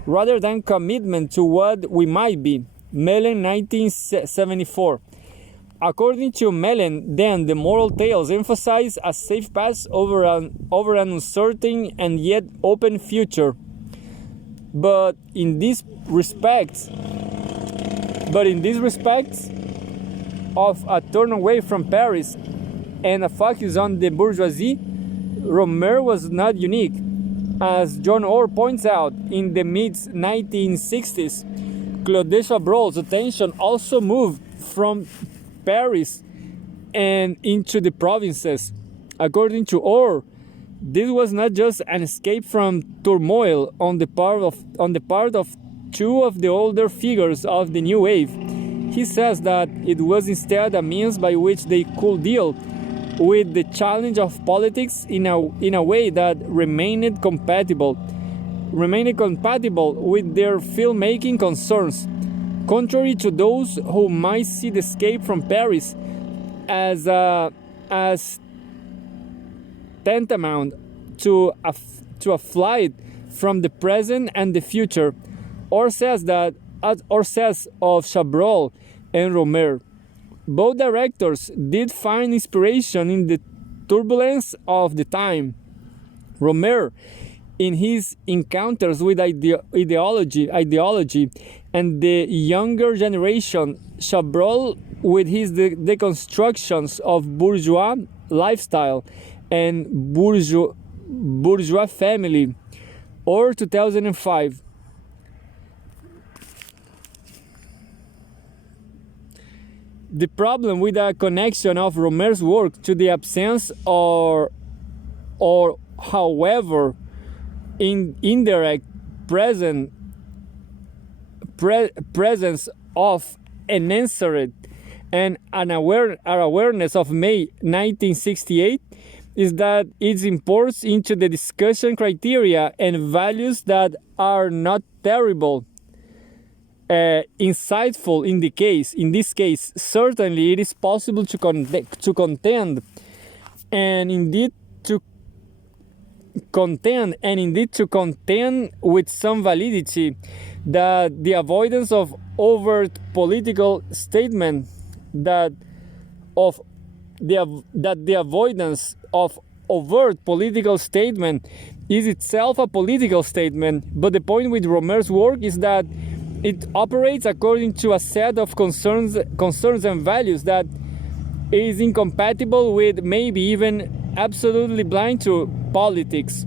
rather than commitment to what we might be. Mellon, 1974. According to Mellon, then, the moral tales emphasize a safe path over an uncertain and yet open future. But in this respect of a turn away from Paris and a focus on the bourgeoisie, Rohmer was not unique. As John Orr points out, in the mid-1960s, Claude Chabrol's attention also moved from Paris and into the provinces. According to Orr, this was not just an escape from turmoil on the part of two of the older figures of the new wave. He says that it was instead a means by which they could deal with the challenge of politics in a way that remained compatible with their filmmaking concerns, contrary to those who might see the escape from Paris as tantamount to a flight from the present and the future, or says of Chabrol and Rohmer. Both directors did find inspiration in the turbulence of the time. Rohmer, in his encounters with ideology and the younger generation, Chabrol with his deconstructions of bourgeois lifestyle and bourgeois family, or 2005. The problem with a connection of Rohmer's work to the absence or however indirect presence of an answered and an awareness of May 1968 is that it imports into the discussion criteria and values that are not terrible, insightful in this case. Certainly it is possible to contend and indeed to contend with some validity that the avoidance of overt political statement the avoidance of overt political statement is itself a political statement. But the point with Rohmer's work is that it operates according to a set of concerns and values that is incompatible with, maybe even absolutely blind to, politics.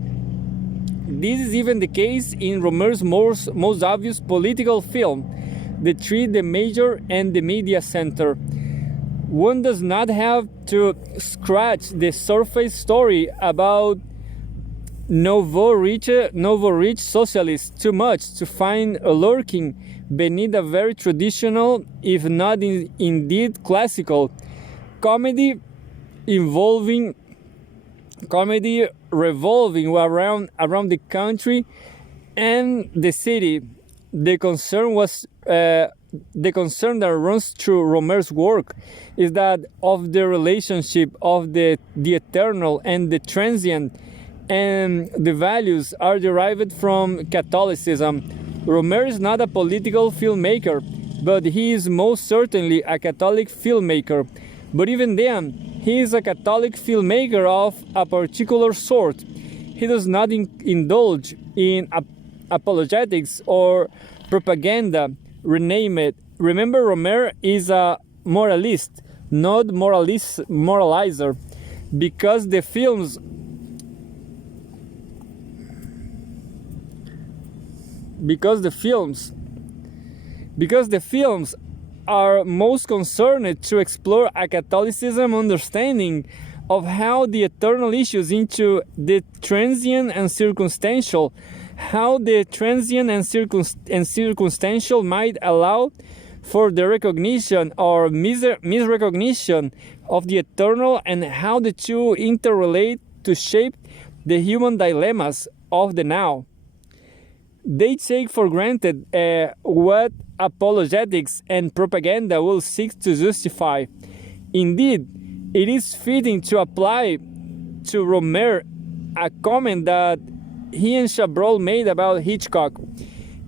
This is even the case in Rohmer's most obvious political film, The Tree, the Major, and the Media Center. One does not have to scratch the surface story about nouveau-rich socialists too much to find lurking beneath a very traditional, if not indeed classical, comedy revolving around the country and the city. The concern that runs through Rohmer's work is that of the relationship of the eternal and the transient, and the values are derived from Catholicism. Rohmer is not a political filmmaker, but he is most certainly a Catholic filmmaker. But even then, he is a Catholic filmmaker of a particular sort. He does not indulge in apologetics or propaganda, rename it. Remember, Rohmer is a moralist, not moralizer, because the films are most concerned to explore a Catholicism understanding of how the eternal issues into the transient and circumstantial, how the transient and circumstantial might allow for the recognition or misrecognition of the eternal, and how the two interrelate to shape the human dilemmas of the now. They take for granted what apologetics and propaganda will seek to justify. Indeed, it is fitting to apply to Rohmer a comment that he and Chabrol made about Hitchcock.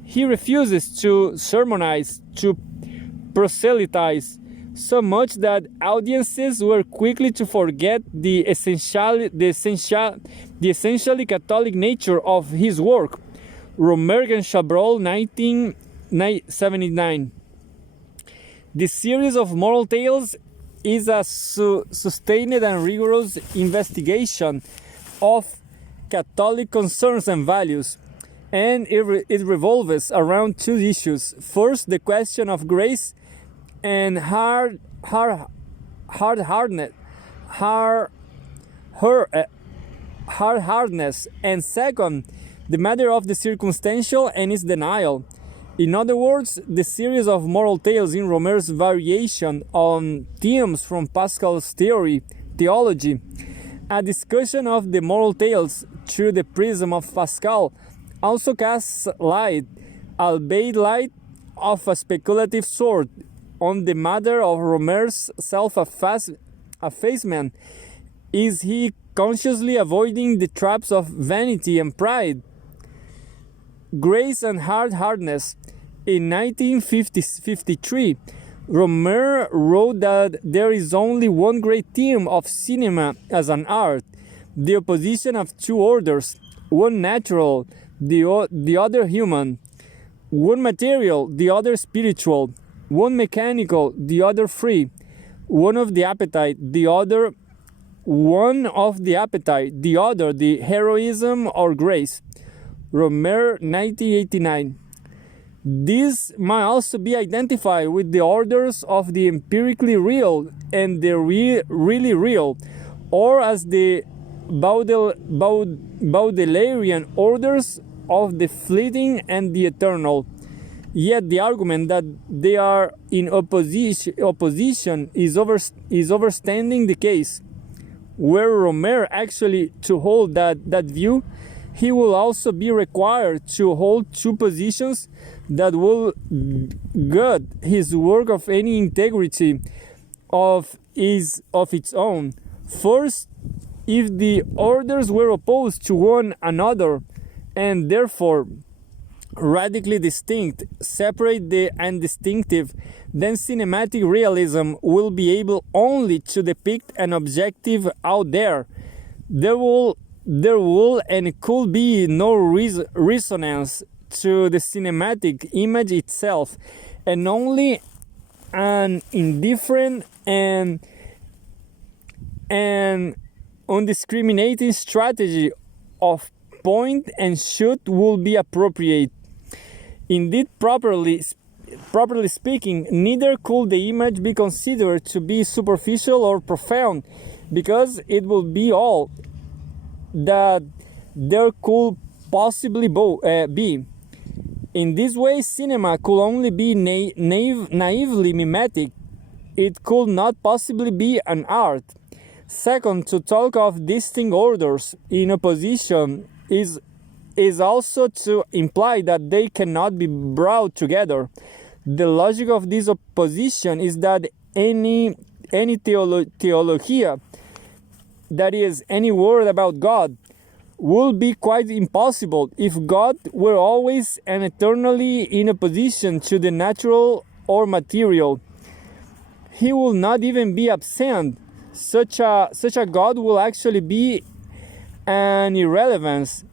He refuses to sermonize, to proselytize, so much that audiences were quickly to forget the essentially Catholic nature of his work. Rohmer and Chabrol, 1979. The series of moral tales is a sustained and rigorous investigation of Catholic concerns and values, and it revolves around two issues. First, the question of grace and hardness, and second, the matter of the circumstantial and its denial. In other words, the series of moral tales in Rohmer's variation on themes from Pascal's theology, a discussion of the moral tales through the prism of Pascal, also casts light, albeit light of a speculative sort, on the matter of Rohmer's self-effacement. Is he consciously avoiding the traps of vanity and pride? Grace and hardness. In 1953, Rohmer wrote that there is only one great theme of cinema as an art: the opposition of two orders, one natural, the other human, one material, the other spiritual, one mechanical, the other free, one of the appetite, the other the heroism or grace. Rohmer, 1989. This might also be identified with the orders of the empirically real and the really real, or as the Baudelairian orders of the fleeting and the eternal. Yet the argument that they are in opposition is overstanding the case. Were Rohmer actually to hold that view, he will also be required to hold two positions that will gut his work of any integrity of its own. First, if the orders were opposed to one another and therefore radically distinct, separate and distinctive, then cinematic realism will be able only to depict an objective out there. There will and could be no resonance to the cinematic image itself, and only an indifferent and undiscriminating strategy of point and shoot will be appropriate. Indeed, properly speaking, neither could the image be considered to be superficial or profound, because it would be all that there could possibly be. In this way, cinema could only be naively mimetic. It could not possibly be an art. Second, to talk of distinct orders in opposition is also to imply that they cannot be brought together. The logic of this opposition is that any theologia, that is, any word about God, would be quite impossible if God were always and eternally in opposition to the natural or material. He will not even be absent. Such a God will actually be an irrelevance,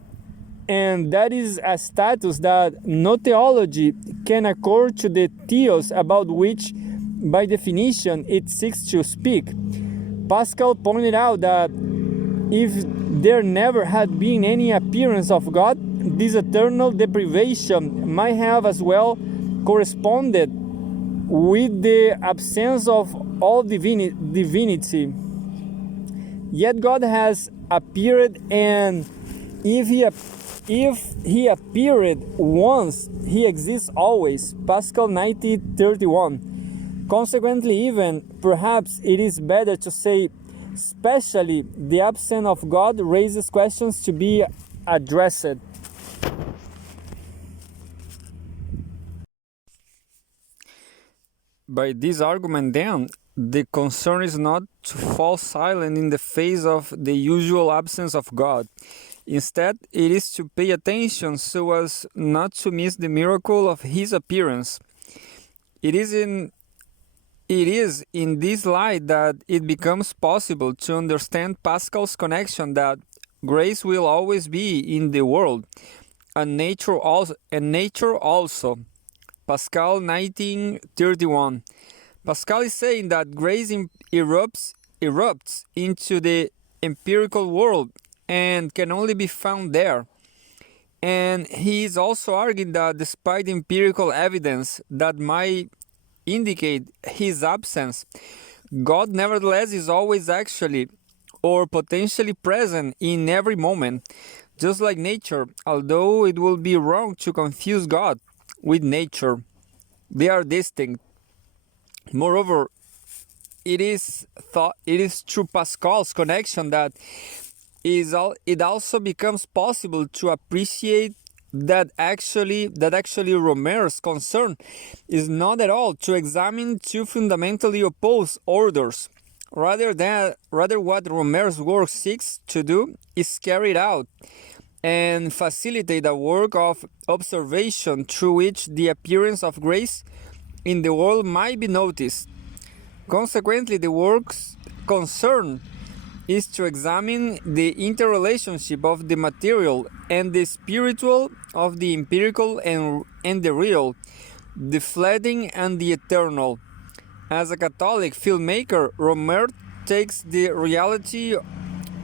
and that is a status that no theology can accord to the theos about which, by definition, it seeks to speak. Pascal pointed out that if there never had been any appearance of God, this eternal deprivation might have as well corresponded with the absence of all divinity. Yet God has appeared, and if he appeared once, he exists always. Pascal 90:31. Consequently, even perhaps it is better to say, especially the absence of God raises questions to be addressed. By this argument, then, the concern is not to fall silent in the face of the usual absence of God. Instead, it is to pay attention so as not to miss the miracle of His appearance. It is in this light that it becomes possible to understand Pascal's connection that grace will always be in the world, and nature also. Pascal 19:31. Pascal is saying that grace erupts into the empirical world and can only be found there. And he is also arguing that despite empirical evidence that might indicate his absence, God nevertheless is always actually or potentially present in every moment, just like nature, although it will be wrong to confuse God with nature. They are distinct. Moreover, it is through Pascal's connection that it also becomes possible to appreciate that actually Rohmer's concern is not at all to examine two fundamentally opposed orders. Rather, what Rohmer's work seeks to do is carry out and facilitate a work of observation through which the appearance of grace in the world might be noticed. Consequently, the work's concern is to examine the interrelationship of the material and the spiritual, of the empirical and the real, the fleeting and the eternal. As a Catholic filmmaker, Rohmer takes the reality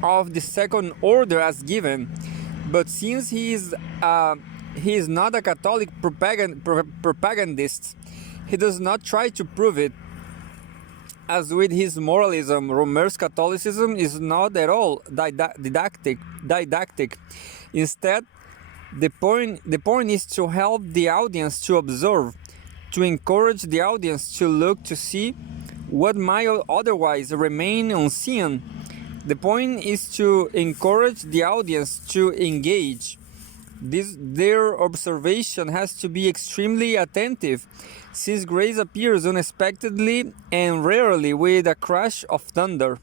of the second order as given, but since he is not a Catholic propagandist, he does not try to prove it. As with his moralism, Rohmer's Catholicism is not at all didactic. Instead, the point is to help the audience to observe, to encourage the audience to look to see what might otherwise remain unseen. The point is to encourage the audience to engage. Their observation has to be extremely attentive, since grace appears unexpectedly and rarely with a crash of thunder.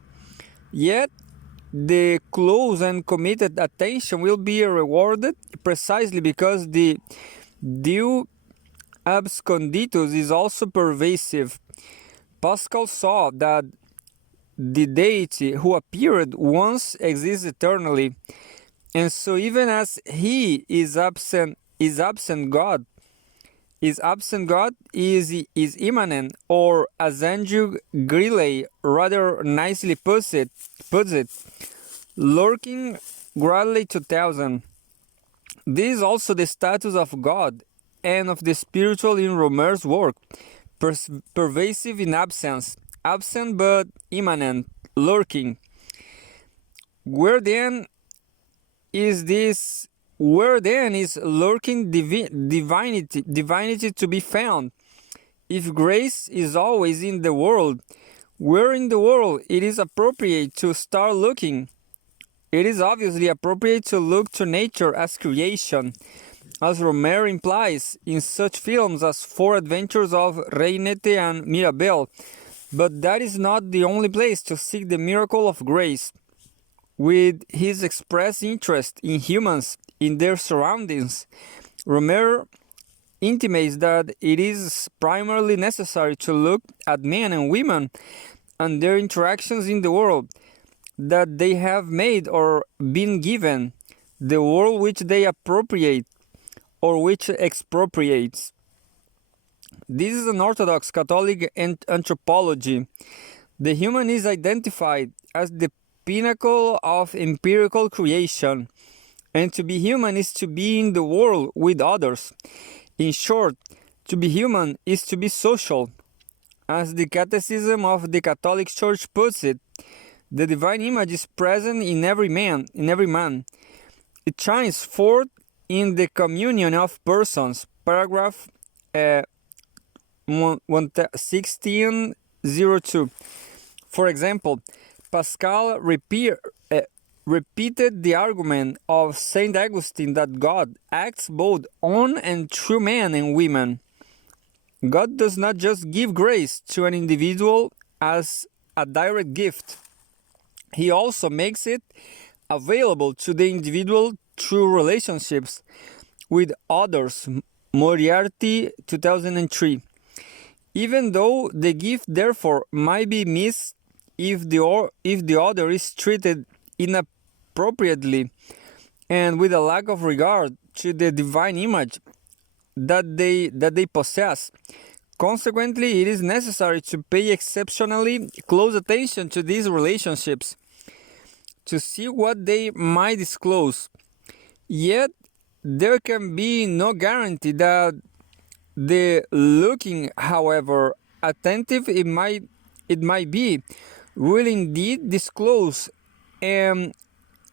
Yet, the close and committed attention will be rewarded precisely because the Deus absconditus is also pervasive. Pascal saw that the deity who appeared once exists eternally, and so even as he is absent, God is immanent, or as Andrew Greeley rather nicely puts it, lurking gradually to thousand. This is also the status of God and of the spiritual in Rohmer's work, pervasive in absence, absent but immanent, lurking. Where then is lurking divinity to be found? If grace is always in the world, where in the world it is appropriate to start looking? It is obviously appropriate to look to nature as creation, as Rohmer implies in such films as Four Adventures of Reinette and Mirabelle. But that is not the only place to seek the miracle of grace. With his express interest in humans, in their surroundings, Rohmer intimates that it is primarily necessary to look at men and women and their interactions in the world that they have made or been given, the world which they appropriate or which expropriates. This is an Orthodox Catholic anthropology. The human is identified as the pinnacle of empirical creation, and to be human is to be in the world with others. In short, to be human is to be social. As the Catechism of the Catholic Church puts it, the divine image is present in every man. It shines forth in the communion of persons. Paragraph 1602. For example, Pascal repeated the argument of Saint Augustine that God acts both on and through men and women. God does not just give grace to an individual as a direct gift. He also makes it available to the individual through relationships with others. Moriarty, 2003. Even though the gift therefore might be missed if the other is treated inappropriately and with a lack of regard to the divine image that they possess. Consequently, it is necessary to pay exceptionally close attention to these relationships to see what they might disclose. Yet, there can be no guarantee that the looking, however attentive it might be, will indeed disclose an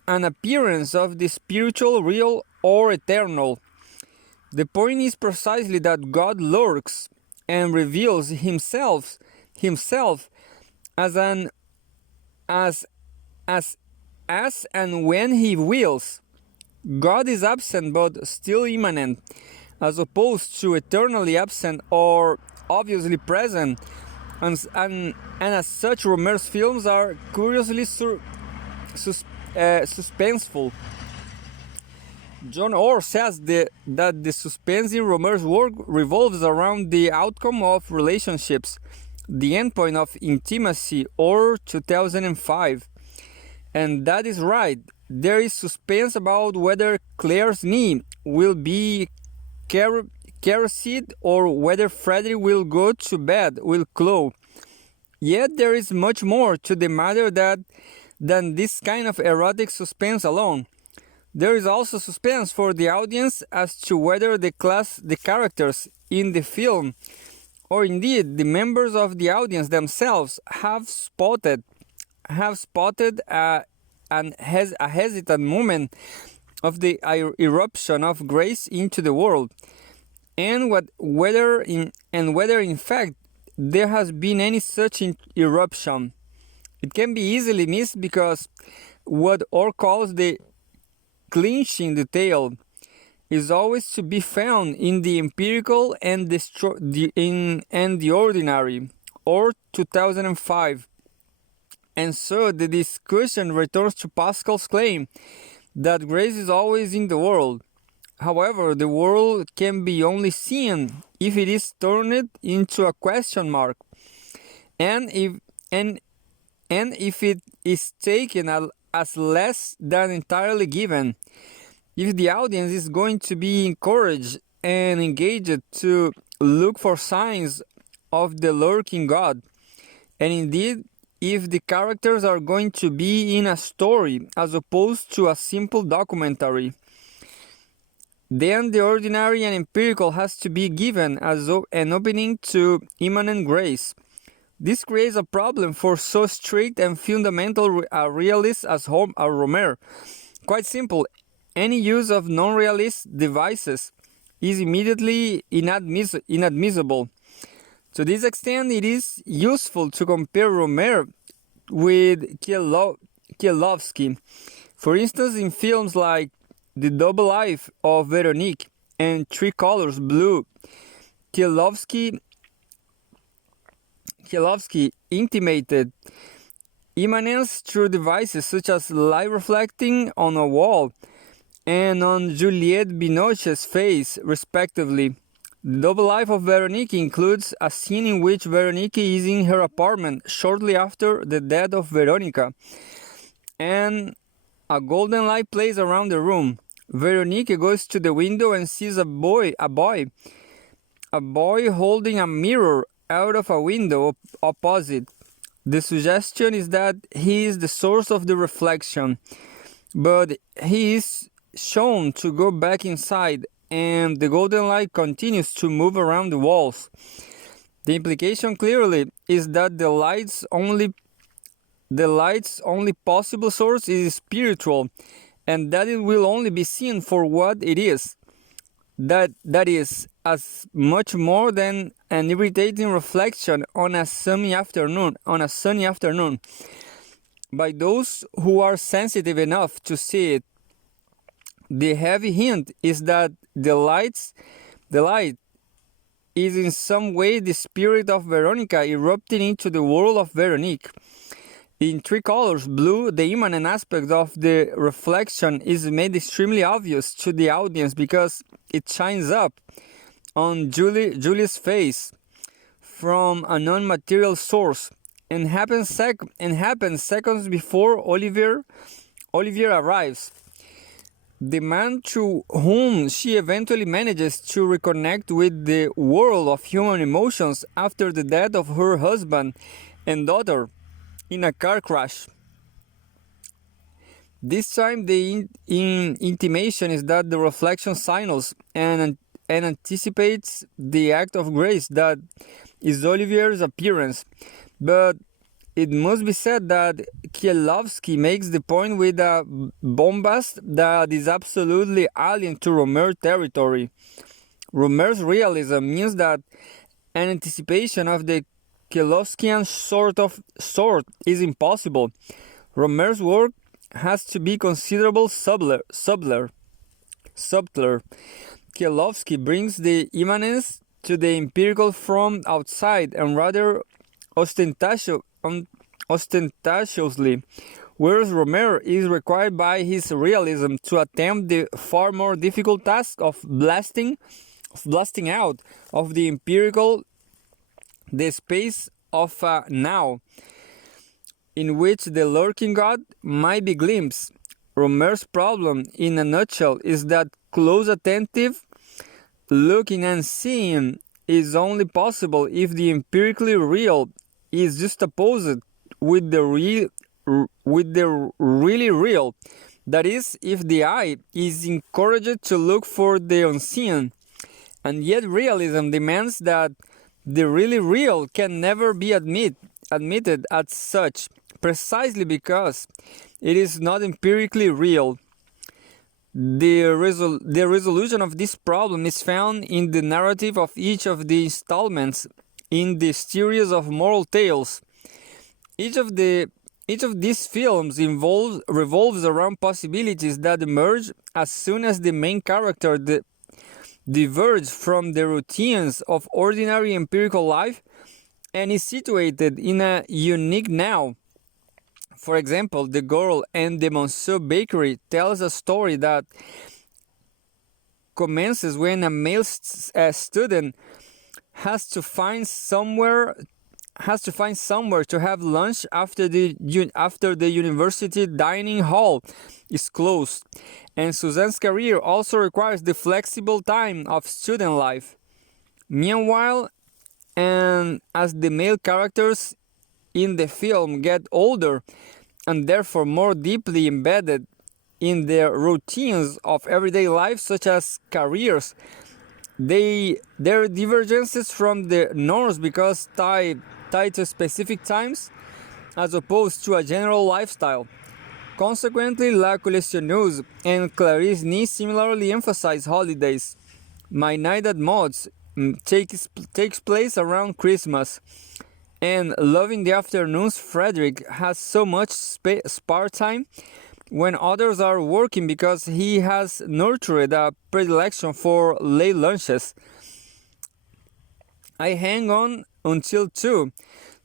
appearance of the spiritual, real, or eternal. The point is precisely that God lurks and reveals himself as and when he wills. God is absent but still immanent, as opposed to eternally absent or obviously present, and as such Rohmer's films are curiously suspenseful. John Orr says that the suspense in Rohmer's work revolves around the outcome of relationships, the endpoint of intimacy, or 2005. And that is right. There is suspense about whether Claire's knee will be caressed or whether Frederick will go to bed with Chloe. Yet there is much more to the matter than this kind of erotic suspense alone. There is also suspense for the audience as to whether the characters in the film, or indeed the members of the audience themselves, have spotted a hesitant moment of the eruption of grace into the world, and whether in fact there has been any such eruption. It can be easily missed because what Orr calls the clinching detail is always to be found in the empirical and the ordinary, or 2005. And so the discussion returns to Pascal's claim that grace is always in the world. However, the world can be only seen if it is turned into a question mark, and if it is taken as less than entirely given. If the audience is going to be encouraged and engaged to look for signs of the lurking God, and indeed if the characters are going to be in a story as opposed to a simple documentary, then the ordinary and empirical has to be given as an opening to immanent grace. This creates a problem for so strict and fundamental a realist as Rohmer. Quite simple, any use of non-realist devices is immediately inadmissible. To this extent, it is useful to compare Rohmer with Kieslowski. For instance, in films like The Double Life of Veronique and Three Colors Blue, Kieslowski intimated immanence through devices such as light reflecting on a wall and on Juliette Binoche's face, respectively. The Double Life of Veronique includes a scene in which Veronique is in her apartment shortly after the death of Veronica, and a golden light plays around the room. Veronique goes to the window and sees a boy holding a mirror out of a window opposite. The suggestion is that he is the source of the reflection, but he is shown to go back inside, and the golden light continues to move around the walls. The implication clearly is that the light's only possible source is spiritual, and that it will only be seen for what it is. That is as much more than an irritating reflection on a sunny afternoon. By those who are sensitive enough to see it. The heavy hint is that the light is in some way the spirit of Veronica erupting into the world of Veronique. In three colors, blue, the immanent aspect of the reflection is made extremely obvious to the audience because it shines up on Julie's face from a non-material source and happens seconds before Olivier arrives. The man to whom she eventually manages to reconnect with the world of human emotions after the death of her husband and daughter in a car crash. This time the intimation is that the reflection signals and anticipates the act of grace that is Olivier's appearance. But it must be said that Kieslowski makes the point with a bombast that is absolutely alien to Rohmer territory. Rohmer's realism means that an anticipation of the Kieslowskian sort is impossible. Rohmer's work has to be considerably subtler. Kieslowski brings the immanence to the empirical from outside and rather ostentatiously, whereas Rohmer is required by his realism to attempt the far more difficult task of blasting out of the empirical the space of a now, in which the lurking God might be glimpsed. Rohmer's problem, in a nutshell, is that close attentive looking and seeing is only possible if the empirically real is juxtaposed with the really real. That is, if the eye is encouraged to look for the unseen. And yet realism demands that the really real can never be admitted as such, precisely because it is not empirically real. The resolution of this problem is found in the narrative of each of the installments in the series of moral tales. Each of these films revolves around possibilities that emerge as soon as the main character diverges from the routines of ordinary empirical life and is situated in a unique now. For example, The Girl and the Monsieur Bakery tells a story that commences when a male student has to find somewhere to have lunch after the university dining hall is closed, and Suzanne's career also requires the flexible time of student life. Meanwhile, and as the male characters in the film get older and therefore more deeply embedded in their routines of everyday life, such as careers, their divergences from the norms because tied to specific times as opposed to a general lifestyle. Consequently, La Collectionneuse and Clarisse Ni similarly emphasize holidays. My Night at Maud's takes place around Christmas, and Loving the Afternoons Frederick has so much spare time when others are working because he has nurtured a predilection for late lunches. I hang on until 2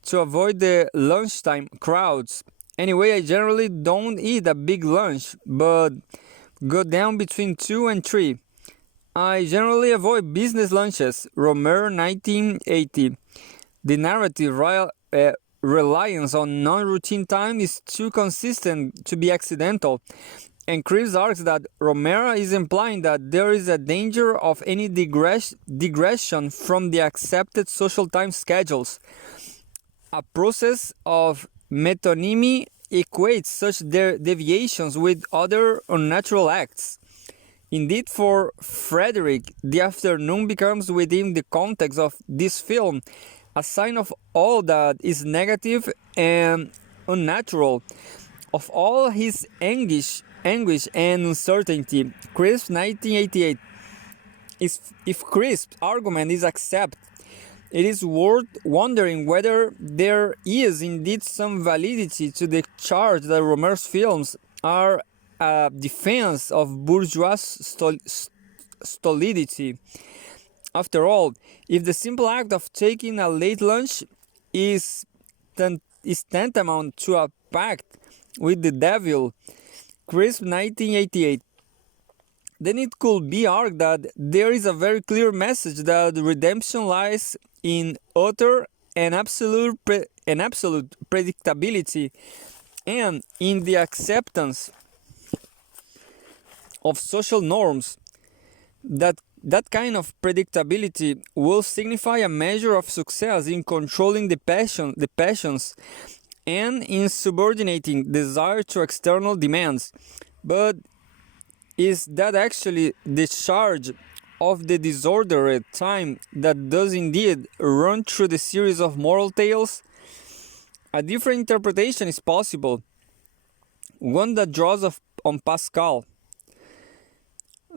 to avoid the lunchtime crowds. Anyway, I generally don't eat a big lunch, but go down between 2 and 3. I generally avoid business lunches. Rohmer, 1980. The narrative reliance on non-routine time is too consistent to be accidental, and Chris argues that Rohmer is implying that there is a danger of any digression from the accepted social time schedules. A process of metonymy equates such deviations with other unnatural acts. Indeed, for Frederick, the afternoon becomes, within the context of this film, a sign of all that is negative and unnatural, of all his anguish and uncertainty. Crisp 1988. If Crisp's argument is accepted, it is worth wondering whether there is indeed some validity to the charge that Rohmer's films are a defense of bourgeois stolidity. After all, if the simple act of taking a late lunch is tantamount to a pact with the devil, Crisp 1988, then it could be argued that there is a very clear message that redemption lies in utter and absolute predictability, and in the acceptance of social norms. That kind of predictability will signify a measure of success in controlling the passions and in subordinating desire to external demands. But is that actually the charge of the disordered time that does indeed run through the series of moral tales? A different interpretation is possible, one that draws on Pascal.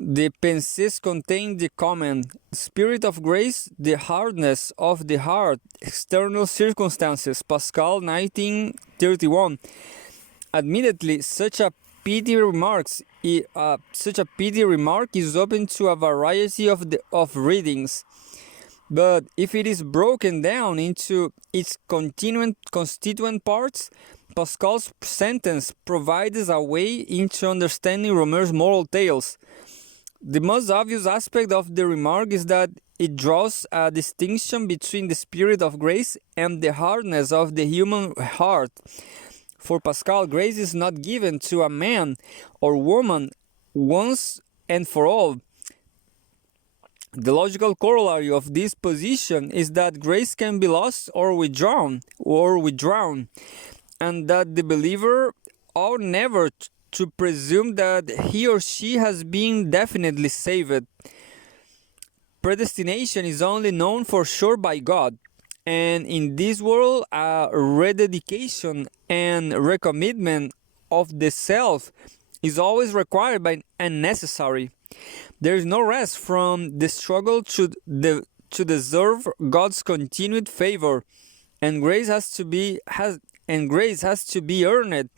The Pensées contain the comment, spirit of grace, the hardness of the heart, external circumstances, Pascal 1931. Admittedly, such a pithy remark is open to a variety of readings, but if it is broken down into its constituent parts, Pascal's sentence provides a way into understanding Rohmer's moral tales. The most obvious aspect of the remark is that it draws a distinction between the spirit of grace and the hardness of the human heart. For Pascal, grace is not given to a man or woman once and for all. The logical corollary of this position is that grace can be lost or withdrawn, and that the believer ought never to presume that he or she has been definitely saved. Predestination is only known for sure by God, and in this world a rededication and recommitment of the self is always required and necessary. There is no rest from the struggle to deserve God's continued favor, and grace has to be earned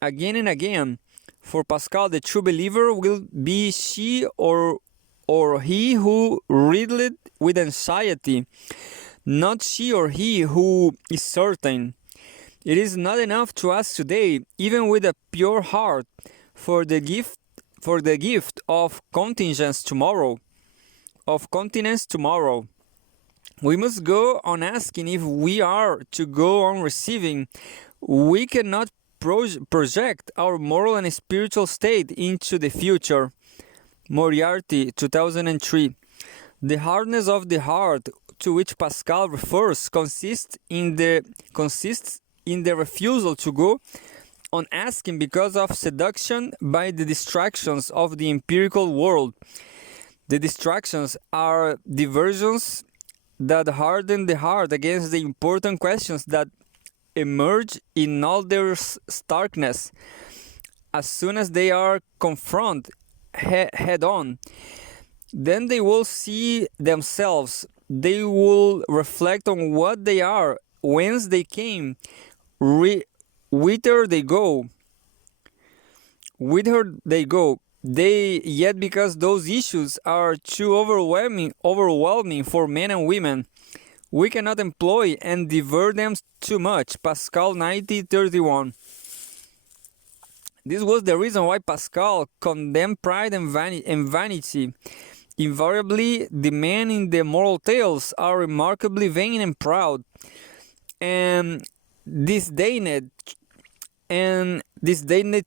again and again. For Pascal, the true believer will be she or he who riddled with anxiety, not she or he who is certain. It is not enough to ask today, even with a pure heart, for the gift of continence tomorrow. We must go on asking if we are to go on receiving. We cannot project our moral and spiritual state into the future. Moriarty, 2003. The hardness of the heart to which Pascal refers consists in the refusal to go on asking because of seduction by the distractions of the empirical world. The distractions are diversions that harden the heart against the important questions that emerge in all their starkness. As soon as they are confronted head on, then they will see themselves. They will reflect on what they are, whence they came, whither they go. Yet because those issues are too overwhelming for men and women, we cannot employ and divert them too much. Pascal 1931. This was the reason why Pascal condemned pride and vanity. Invariably, the men in the moral tales are remarkably vain and proud, and disdained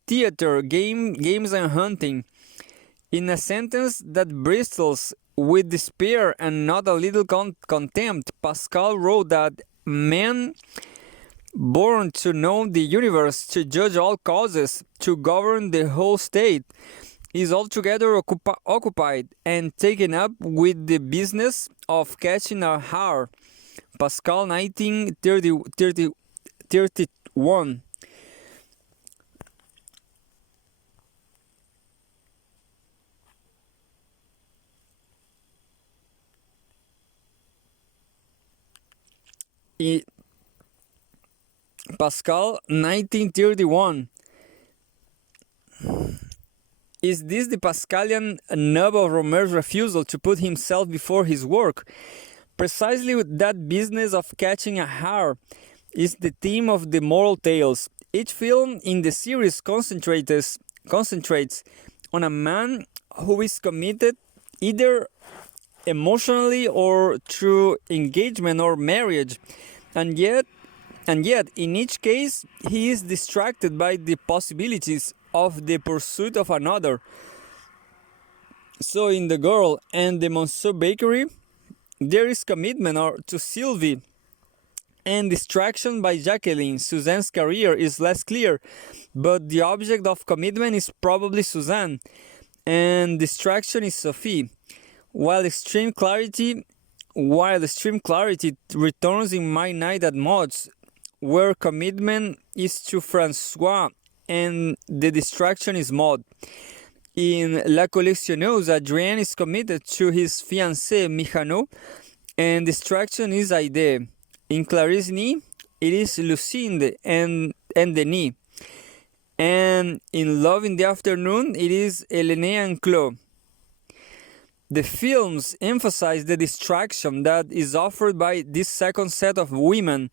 theater, games and hunting. In a sentence that bristles with despair and not a little contempt, Pascal wrote that men born to know the universe, to judge all causes, to govern the whole state, is altogether occupied and taken up with the business of catching a hare. Pascal 1931. Pascal 1931. Is this the Pascalian nub of Rohmer's refusal to put himself before his work? Precisely with that business of catching a hare is the theme of the moral tales. Each film in the series concentrates on a man who is committed either emotionally or through engagement or marriage, and yet in each case he is distracted by the possibilities of the pursuit of another. So in The Girl and the Monsieur Bakery, there is commitment to Sylvie and distraction by Jacqueline. Suzanne's career is less clear, but the object of commitment is probably Suzanne, and distraction is Sophie. While extreme clarity returns in My Night at Maud's, where commitment is to Francois and the distraction is Maud. In La Collectionneuse, Adrien is committed to his fiancée Michano, and distraction is Haydée. In Clarisse Ni, it is Lucinda and Denis. And in Love in the Afternoon, it is Hélène and Claude. The films emphasize the distraction that is offered by this second set of women,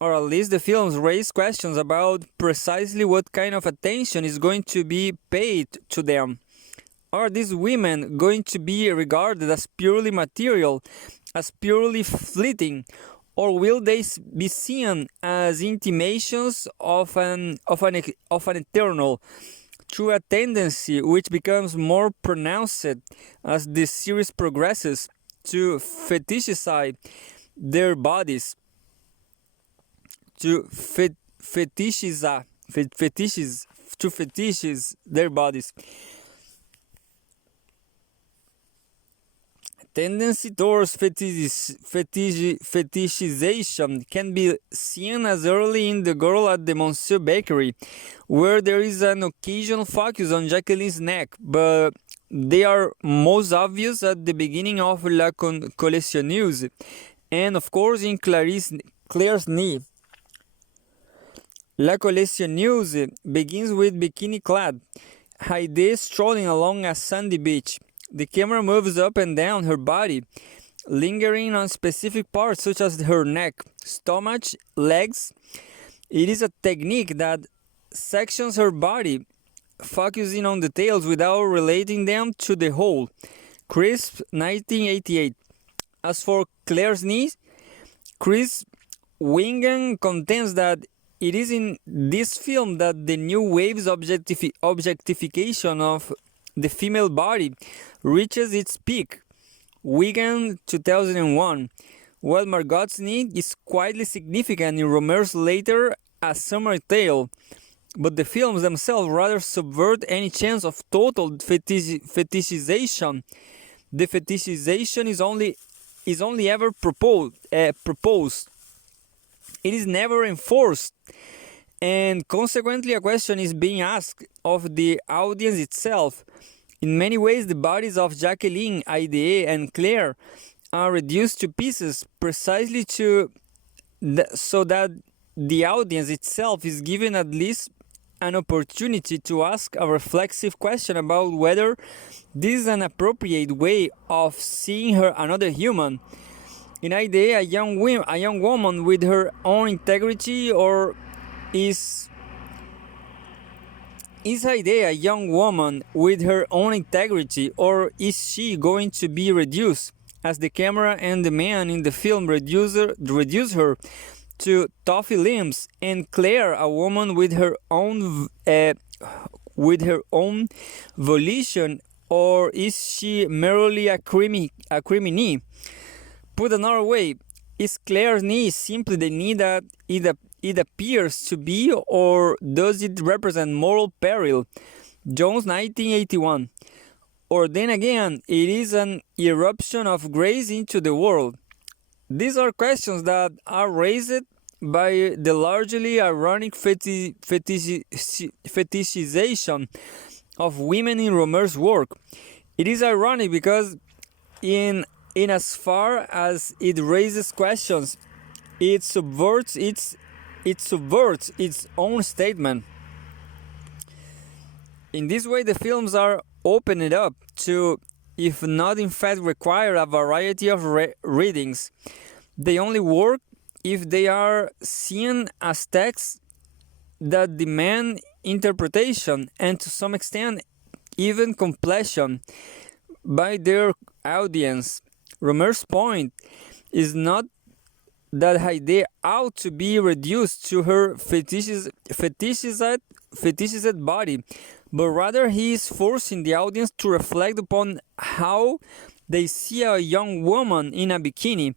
or at least the films raise questions about precisely what kind of attention is going to be paid to them. Are these women going to be regarded as purely material, as purely fleeting, or will they be seen as intimations of an eternal, through a tendency which becomes more pronounced as the series progresses to fetishize their bodies, to fetishize their bodies. Tendency towards fetishization can be seen as early in The Girl at the Monsieur Bakery, where there is an occasional focus on Jacqueline's neck, but they are most obvious at the beginning of La Collectionneuse, and of course in Claire's Knee. La Collectionneuse begins with bikini-clad Haydée strolling along a sandy beach. The camera moves up and down her body, lingering on specific parts such as her neck, stomach, legs. It is a technique that sections her body, focusing on details without relating them to the whole. Crisp, 1988. As for Claire's Knee, Chris Wingen contends that it is in this film that the new wave's objectification of the female body reaches its peak. Wigan, 2001. While Margot's Knee is quietly significant in Rohmer's later A Summer Tale, but the films themselves rather subvert any chance of total fetishization. The fetishization is only ever proposed. It is never enforced, and consequently a question is being asked of the audience itself. In many ways, the bodies of Jacqueline, Haydée, and Claire are reduced to pieces precisely so that the audience itself is given at least an opportunity to ask a reflexive question about whether this is an appropriate way of seeing her another human. In Haydée, a young woman with her own integrity, or is Haydée a young woman with her own integrity, or is she going to be reduced, as the camera and the man in the film reduce her to toffee limbs, and Claire a woman with her own volition, or is she merely a criminee? Put another way, is Claire's knee simply the knee that it appears to be, or does it represent moral peril? Jones, 1981. Or then again, it is an eruption of grace into the world. These are questions that are raised by the largely ironic fetishization of women in Rohmer's work. It is ironic because in as far as it raises questions, it subverts its own statement. In this way, the films are opened up to, if not in fact require, a variety of readings. They only work if they are seen as texts that demand interpretation and to some extent even completion by their audience. Rohmer's point is not that Haydée ought to be reduced to her fetishized body, but rather he is forcing the audience to reflect upon how they see a young woman in a bikini.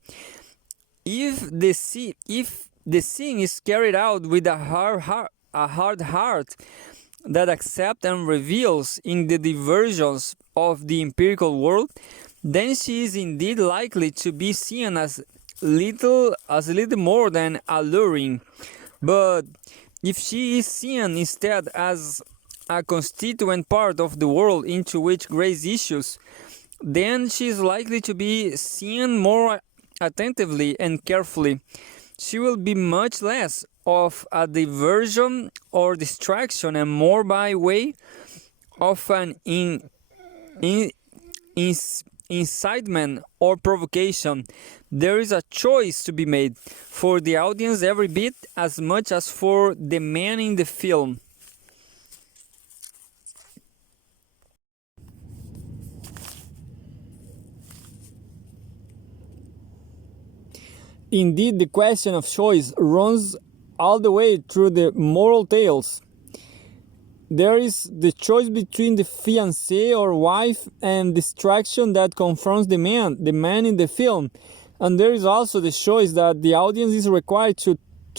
If the scene is carried out with a hard heart that accepts and reveals in the diversions of the empirical world, then she is indeed likely to be seen as little more than alluring. But if she is seen instead as a constituent part of the world into which grace issues, then she is likely to be seen more attentively and carefully. She will be much less of a diversion or distraction and more by way of an incitement or provocation. There is a choice to be made for the audience every bit as much as for the man in the film. Indeed, the question of choice runs all the way through the moral tales. There is the choice between the fiancé or wife and distraction that confronts the man in the film. And there is also the choice that the audience is required to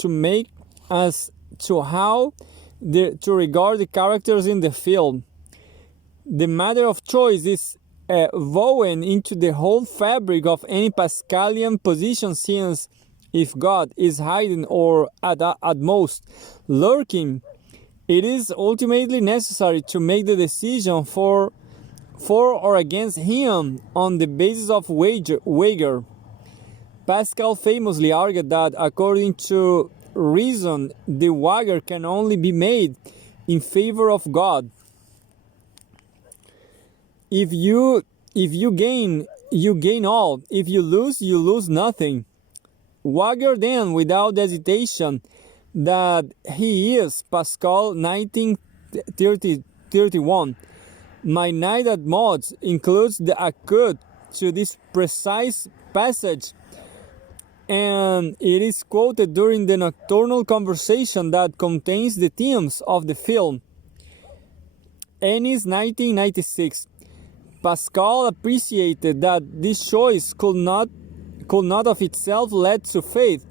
make as to how to regard the characters in the film. The matter of choice is woven into the whole fabric of any Pascalian position, since if God is hiding or at most lurking, it is ultimately necessary to make the decision for or against him on the basis of wager. Pascal famously argued that according to reason, the wager can only be made in favor of God. If you gain, you gain all. If you lose nothing. Wager then, without hesitation, that he is, Pascal 1931. My Night at Maud's includes the acute to this precise passage, and it is quoted during the nocturnal conversation that contains the themes of the film. Ennis, 1996. Pascal appreciated that this choice could not of itself lead to faith,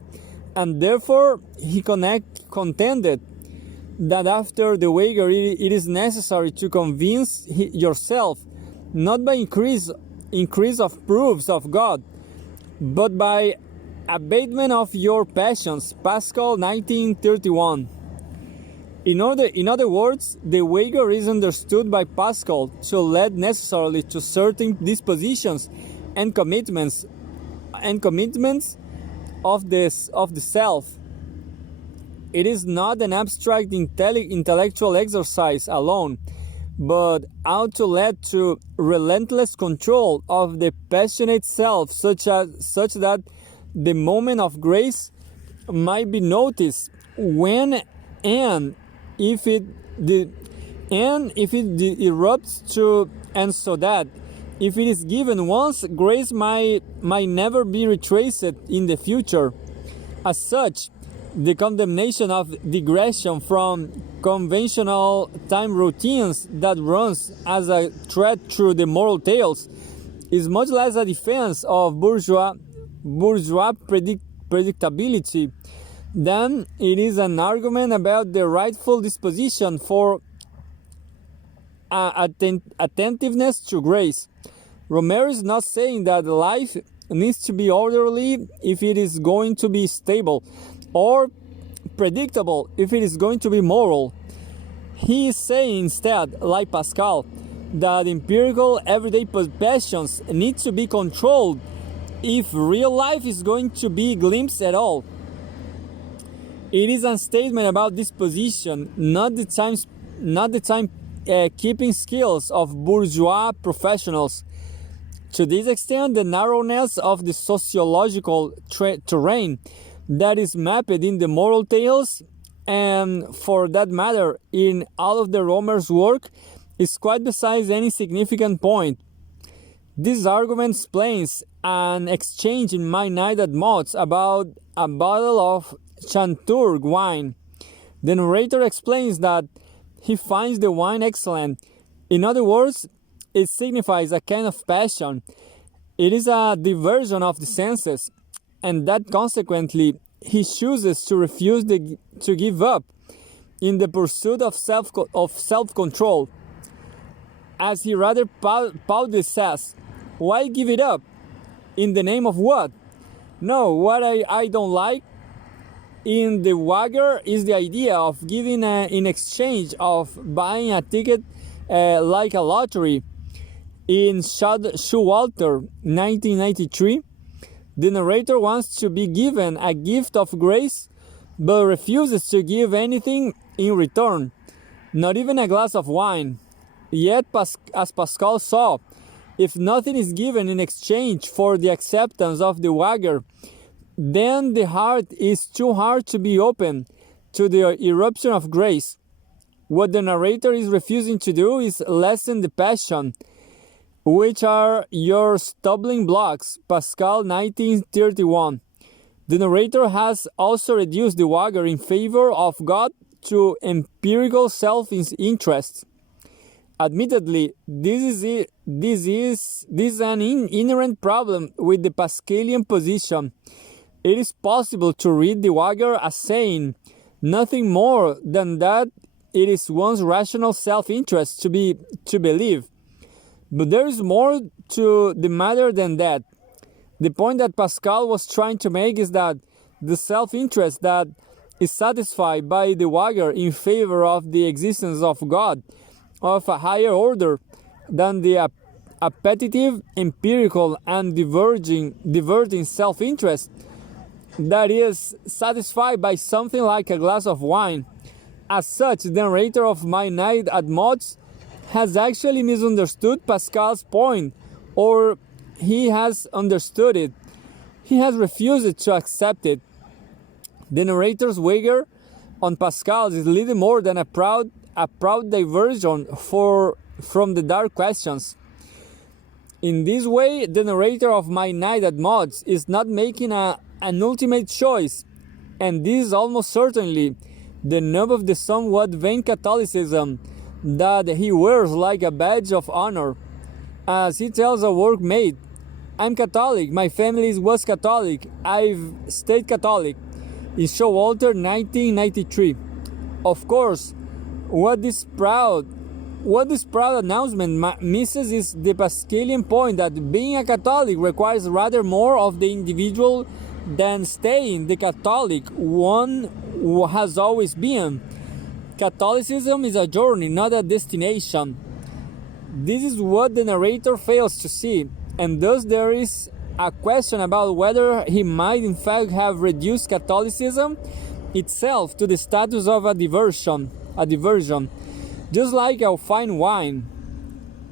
and therefore he contended that after the wager it is necessary to convince yourself, not by increase of proofs of God, but by abatement of your passions. Pascal 1931. In other words, the wager is understood by Pascal to lead necessarily to certain dispositions and commitments of the self. It is not an abstract intellectual exercise alone, but ought to lead to relentless control of the passionate self, such that the moment of grace might be noticed when and if it erupts to, and so that if it is given once, grace might never be retraced in the future. As such, the condemnation of digression from conventional time routines that runs as a thread through the moral tales is much less a defense of bourgeois predictability than it is an argument about the rightful disposition for attentiveness to grace. Rohmer is not saying that life needs to be orderly if it is going to be stable, or predictable if it is going to be moral. He is saying instead, like Pascal, that empirical everyday passions need to be controlled if real life is going to be glimpsed at all. It is a statement about disposition, not the time keeping skills of bourgeois professionals. To this extent, the narrowness of the sociological terrain that is mapped in the moral tales, and for that matter in all of the Rohmer's work, is quite besides any significant point. This argument explains an exchange in my night at Mott's about a bottle of Chanturg wine. The narrator explains that he finds the wine excellent. In other words, it signifies a kind of passion. It is a diversion of the senses, and that consequently he chooses to refuse to give up in the pursuit of self-control. As he rather proudly says, why give it up? In the name of what? No, what I don't like in the Wagger is the idea of giving in exchange of buying a ticket like a lottery. In Showalter, 1993, the narrator wants to be given a gift of grace, but refuses to give anything in return, not even a glass of wine. Yet, as Pascal saw, if nothing is given in exchange for the acceptance of the Wagger, then the heart is too hard to be open to the eruption of grace. What the narrator is refusing to do is lessen the passion, which are your stumbling blocks, Pascal 1931. The narrator has also reduced the Wagger in favor of God to empirical self-interest. Admittedly, this is an inherent problem with the Pascalian position. It is possible to read the Wagger as saying nothing more than that it is one's rational self-interest to believe. But there is more to the matter than that. The point that Pascal was trying to make is that the self-interest that is satisfied by the Wagger in favor of the existence of God, of a higher order than the appetitive, empirical, and diverting self-interest that is satisfied by something like a glass of wine. As such, the narrator of My Night at Mott's has actually misunderstood Pascal's point, or he has understood it. He has refused to accept it. The narrator's wager on Pascal is little more than a proud diversion from the dark questions. In this way, the narrator of My Night at Mott's is not making an ultimate choice, and this is almost certainly the nub of the somewhat vain Catholicism that he wears like a badge of honor. As he tells a workmate, I'm Catholic, my family was Catholic, I've stayed Catholic, in Showalter 1993. Of course, what this proud announcement misses is the Pascalian point that being a Catholic requires rather more of the individual than staying the Catholic one who has always been. Catholicism is a journey, not a destination. This is what the narrator fails to see, and thus there is a question about whether he might in fact have reduced Catholicism itself to the status of a diversion, just like a fine wine.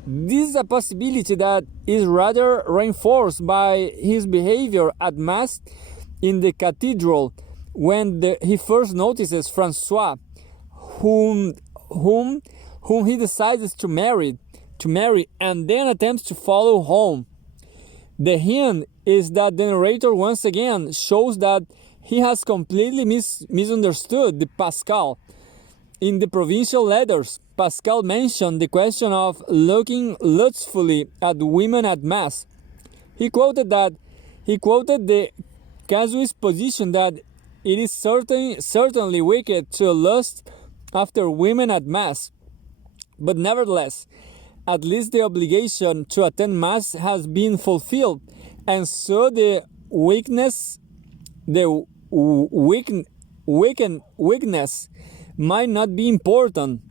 This is a possibility that is rather reinforced by his behavior at Mass in the cathedral when he first notices Francois, whom he decides to marry, and then attempts to follow home. The hint is that the narrator once again shows that he has completely misunderstood the Pascal. In the provincial letters, Pascal mentioned the question of looking lustfully at women at Mass. He quoted the casuist position that it is certainly wicked to lust after women at Mass. But nevertheless, at least the obligation to attend Mass has been fulfilled, and so the weakness might not be important.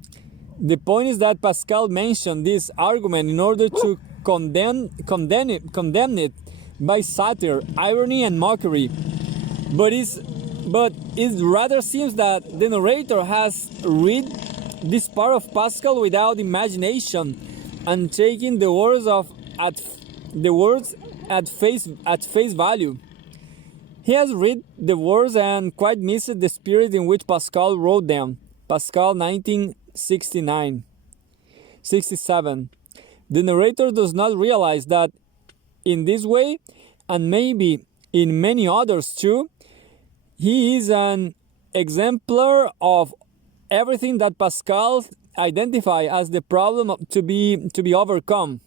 The point is that Pascal mentioned this argument in order to condemn it by satire, irony, and mockery. But it rather seems that the narrator has read this part of Pascal without imagination and taking the words at face value. He has read the words and quite missed the spirit in which Pascal wrote them. Pascal 1967. The narrator does not realize that in this way, and maybe in many others too, he is an exemplar of everything that Pascal identified as the problem to be overcome.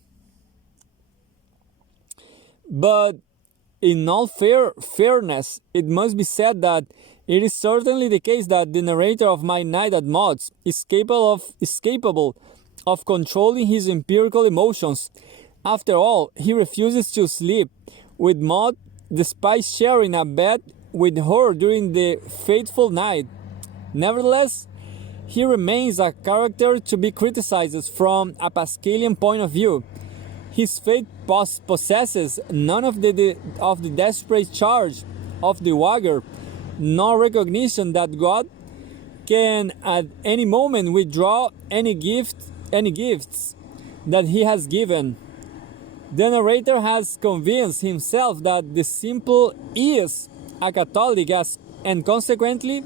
But in all fairness, it must be said that it is certainly the case that the narrator of My Night at Maud's is capable of controlling his empirical emotions. After all, he refuses to sleep with Maud despite sharing a bed with her during the fateful night. Nevertheless, he remains a character to be criticized from a Pascalian point of view. His fate possesses none of the desperate charge of the Wagger, nor recognition that God can at any moment withdraw any gifts that he has given. The narrator has convinced himself that the simple is a Catholic, and consequently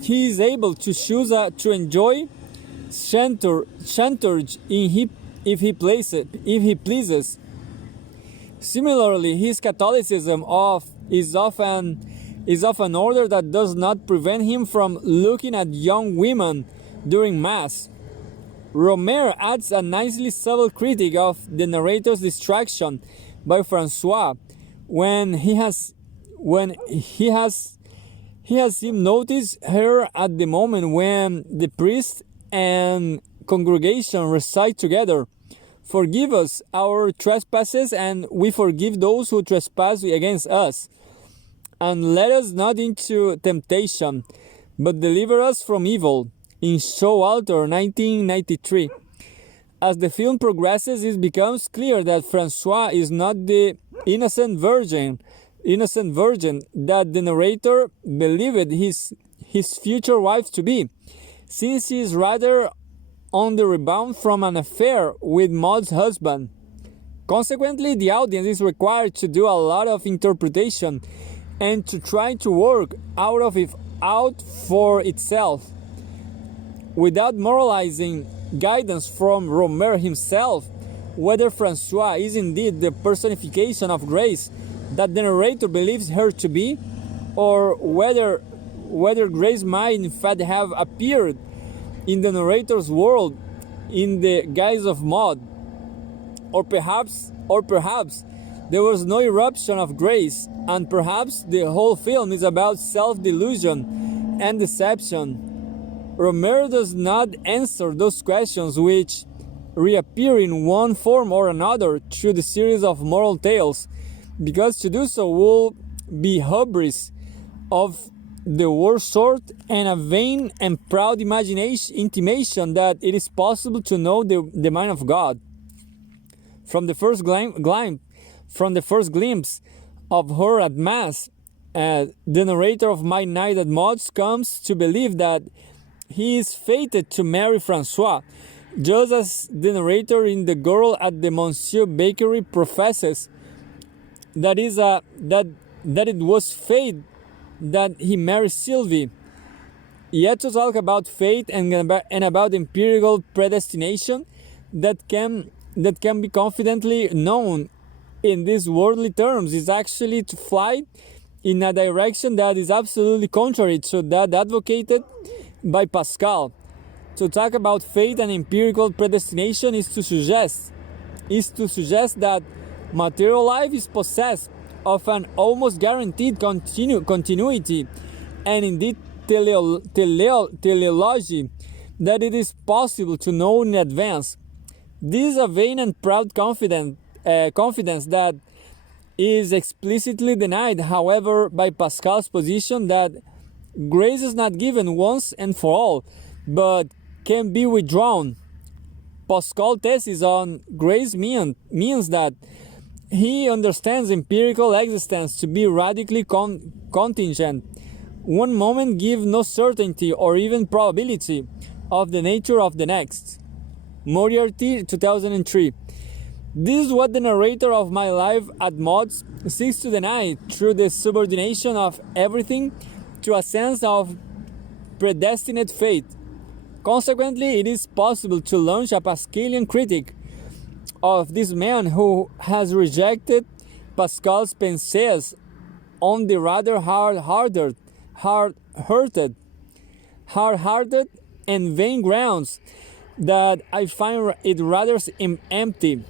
he is able to choose to enjoy chantage if he pleases. Similarly, his Catholicism is of an order that does not prevent him from looking at young women during Mass. Rohmer adds a nicely subtle critique of the narrator's distraction by Francois when he has him notice her at the moment when the priest and congregation recite together, "Forgive us our trespasses, and we forgive those who trespass against us. And let us not into temptation, but deliver us from evil," in Showalter 1993. As the film progresses, it becomes clear that Francois is not the innocent virgin that the narrator believed his future wife to be, since he is rather on the rebound from an affair with Maud's husband. Consequently, the audience is required to do a lot of interpretation and to try to work out for itself. Without moralizing guidance from Rohmer himself, whether Francois is indeed the personification of grace that the narrator believes her to be, or whether grace might in fact have appeared in the narrator's world in the guise of Maud, or perhaps there was no eruption of grace, and perhaps the whole film is about self-delusion and deception. Rohmer does not answer those questions, which reappear in one form or another through the series of moral tales, because to do so will be hubris of the worst sort and a vain and proud intimation that it is possible to know the mind of God. From the first glimpse of her at Mass, the narrator of My Night at Maud's comes to believe that he is fated to marry Francois, just as the narrator in The Girl at the Monsieur Bakery professes that it was fate that he married Sylvie. Yet to talk about fate and about empirical predestination that can be confidently known in these worldly terms is actually to fly in a direction that is absolutely contrary to that advocated by Pascal. To talk about fate and empirical predestination is to suggest that material life is possessed of an almost guaranteed continuity, and indeed teleology, that it is possible to know in advance. This is a vain and proud confidence that is explicitly denied, however, by Pascal's position that grace is not given once and for all, but can be withdrawn. Pascal's thesis on grace means that he understands empirical existence to be radically contingent. One moment gives no certainty or even probability of the nature of the next. Moriarty, 2003. This is what the narrator of My Life at Mods seeks to deny through the subordination of everything to a sense of predestinate fate. Consequently, it is possible to launch a Pascalian critique of this man who has rejected Pascal's pensées on the rather hard-hearted and vain grounds that I find it rather empty,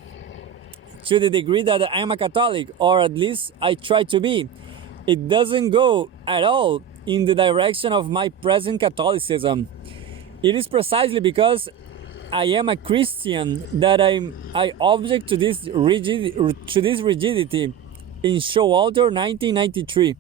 to the degree that I am a Catholic, or at least I try to be. It doesn't go at all in the direction of my present Catholicism. It is precisely because I am a Christian that I object to this rigidity. In Showalter, 1993.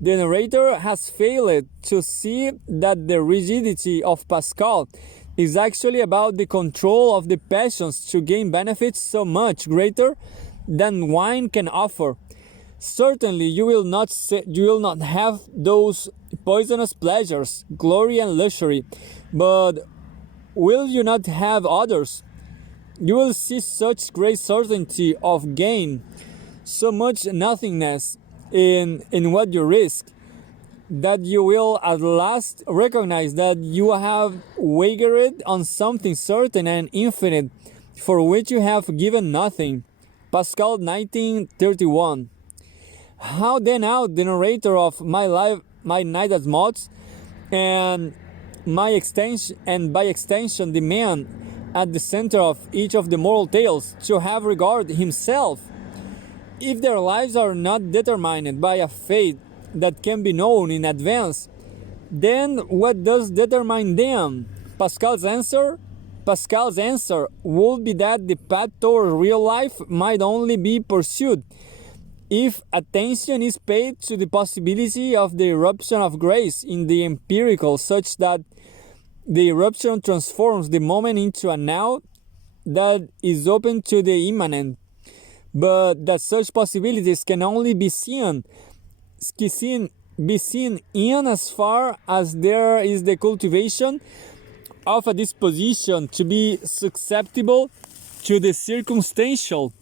The narrator has failed to see that the rigidity of Pascal is actually about the control of the passions to gain benefits so much greater than wine can offer. Certainly you will not have those poisonous pleasures, glory and luxury, but will you not have others? You will see such great certainty of gain, so much nothingness in what you risk, that you will at last recognize that you have wagered on something certain and infinite, for which you have given nothing. Pascal, 1931. How then out the narrator of My Life, My Night at Mods, and by extension the man at the center of each of the moral tales, to have regard himself? If their lives are not determined by a fate that can be known in advance, then what does determine them? Pascal's answer would be that the path toward real life might only be pursued if attention is paid to the possibility of the eruption of grace in the empirical, such that the eruption transforms the moment into a now that is open to the immanent, but that such possibilities can only be seen in as far as there is the cultivation of a disposition to be susceptible to the circumstantial.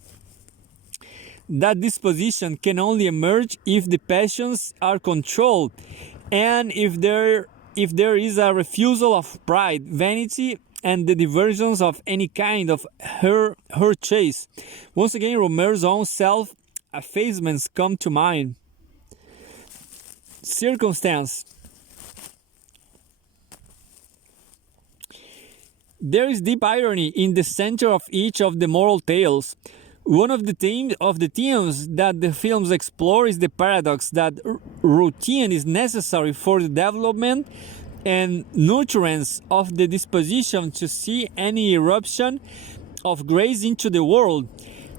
That disposition can only emerge if the passions are controlled, and if there is a refusal of pride, vanity, and the diversions of any kind of her chase. Once again, Rohmer's own self-effacements come to mind. Circumstance. There is deep irony in the center of each of the moral tales. One of the themes that the films explore is the paradox that routine is necessary for the development and nurturance of the disposition to see any eruption of grace into the world,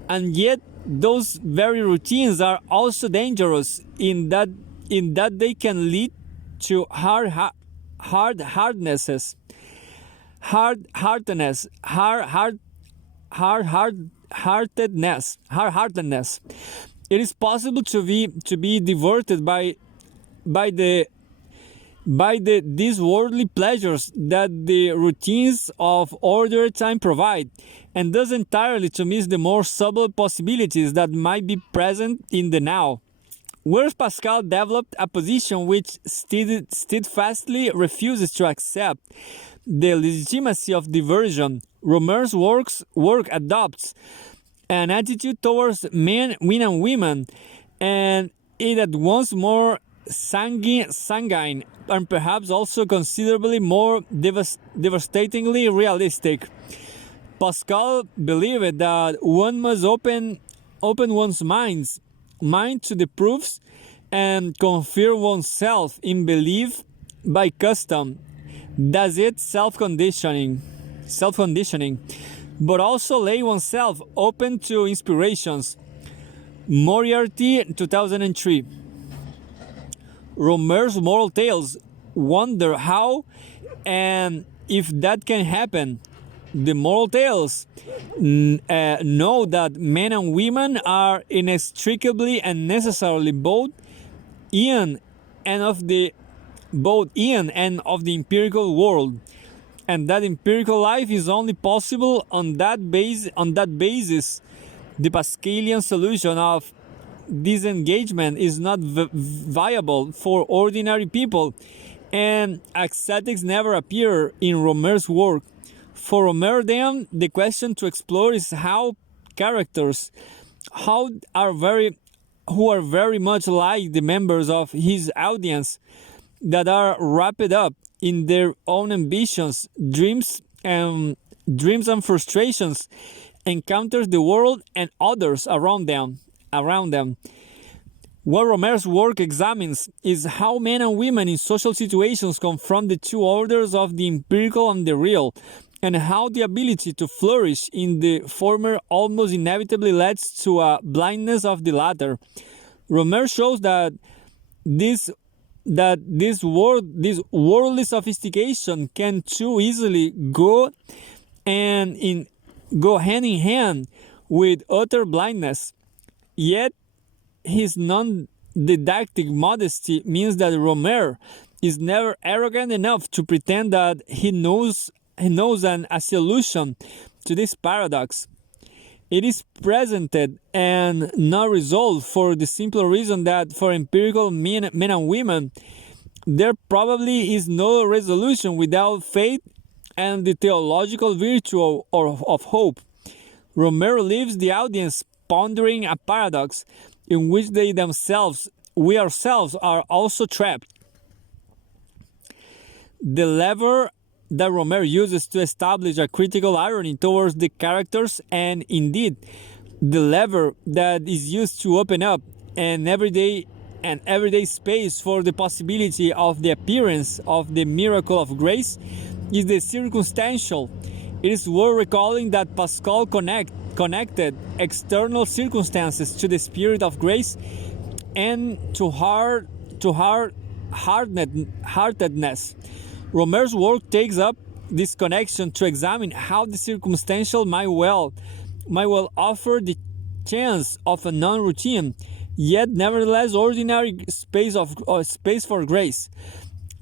and yet those very routines are also dangerous in that they can lead to hardness. It is possible to be diverted by these worldly pleasures that the routines of ordered time provide, and thus entirely to miss the more subtle possibilities that might be present in the now. Whereas Pascal developed a position which steadfastly refuses to accept the legitimacy of diversion, Rohmer's work adopts an attitude towards men and women, and it at once more sanguine and perhaps also considerably more devastatingly realistic. Pascal believed that one must open one's mind to the proofs and confirm oneself in belief by custom. That's it, self-conditioning, but also lay oneself open to inspirations. Moriarty, 2003. Rohmer's moral tales wonder how and if that can happen. The moral tales know that men and women are inextricably and necessarily both in and of the empirical world, and that empirical life is only possible on that basis. The Pascalian solution of disengagement is not viable for ordinary people, and ascetics never appear in Rohmer's work. For Rohmer, then, the question to explore is how characters, who are very much like the members of his audience, that are wrapped up in their own ambitions, dreams and frustrations, encounters the world and others around them. What Rohmer's work examines is how men and women in social situations confront the two orders of the empirical and the real, and how the ability to flourish in the former almost inevitably leads to a blindness of the latter. Rohmer shows that this worldly sophistication can too easily go hand in hand with utter blindness. Yet his non-didactic modesty means that Rohmer is never arrogant enough to pretend that he knows a solution to this paradox. It is presented and not resolved for the simple reason that for empirical men and women, there probably is no resolution without faith and the theological virtue of hope. Rohmer leaves the audience pondering a paradox in which we ourselves are also trapped. The lever that Rohmer uses to establish a critical irony towards the characters, and indeed the lever that is used to open up an everyday space for the possibility of the appearance of the miracle of grace, is the circumstantial. It is worth recalling that Pascal connected external circumstances to the spirit of grace and to hard-heartedness. Rohmer's work takes up this connection to examine how the circumstantial might well offer the chance of a non-routine, yet nevertheless ordinary space for grace.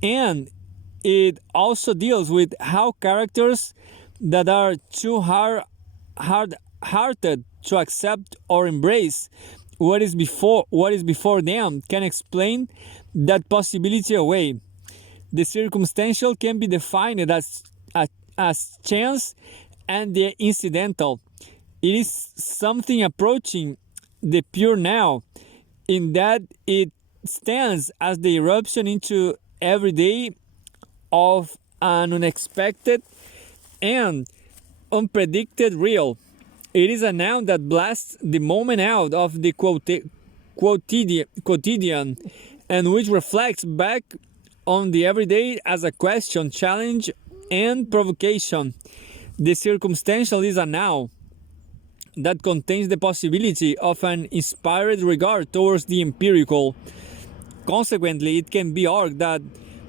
And it also deals with how characters that are too hard-hearted to accept or embrace what is before them can explain that possibility away. The circumstantial can be defined as chance and the incidental. It is something approaching the pure now, in that it stands as the eruption into everyday of an unexpected and unpredicted real. It is a noun that blasts the moment out of the quotidian, and which reflects back on the everyday as a question, challenge, and provocation. The circumstantial is a noun that contains the possibility of an inspired regard towards the empirical. Consequently, it can be argued that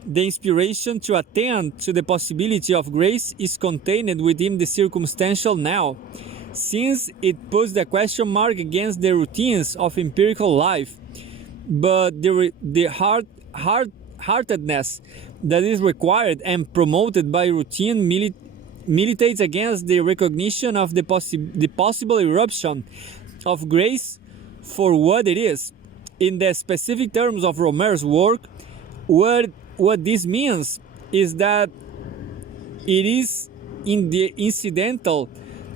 the inspiration to attend to the possibility of grace is contained within the circumstantial now, since it puts the question mark against the routines of empirical life. But the hard-heartedness that is required and promoted by routine militates against the recognition of the possible eruption of grace for what it is. In the specific terms of Rohmer's work, what this means is that it is in the incidental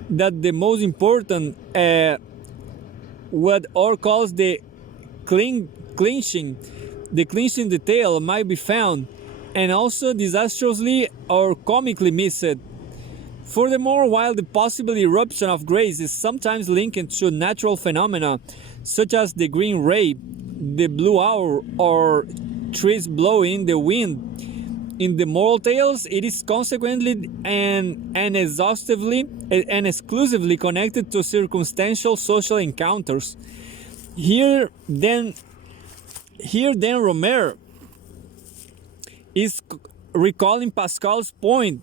that the most important, what Orr calls the clinching detail might be found, and also disastrously or comically missed. Furthermore, while the possible eruption of grace is sometimes linked to natural phenomena such as the green ray, the blue hour, or trees blowing the wind, in the moral tales it is consequently and exhaustively and exclusively connected to circumstantial social encounters. Here then Rohmer is recalling Pascal's point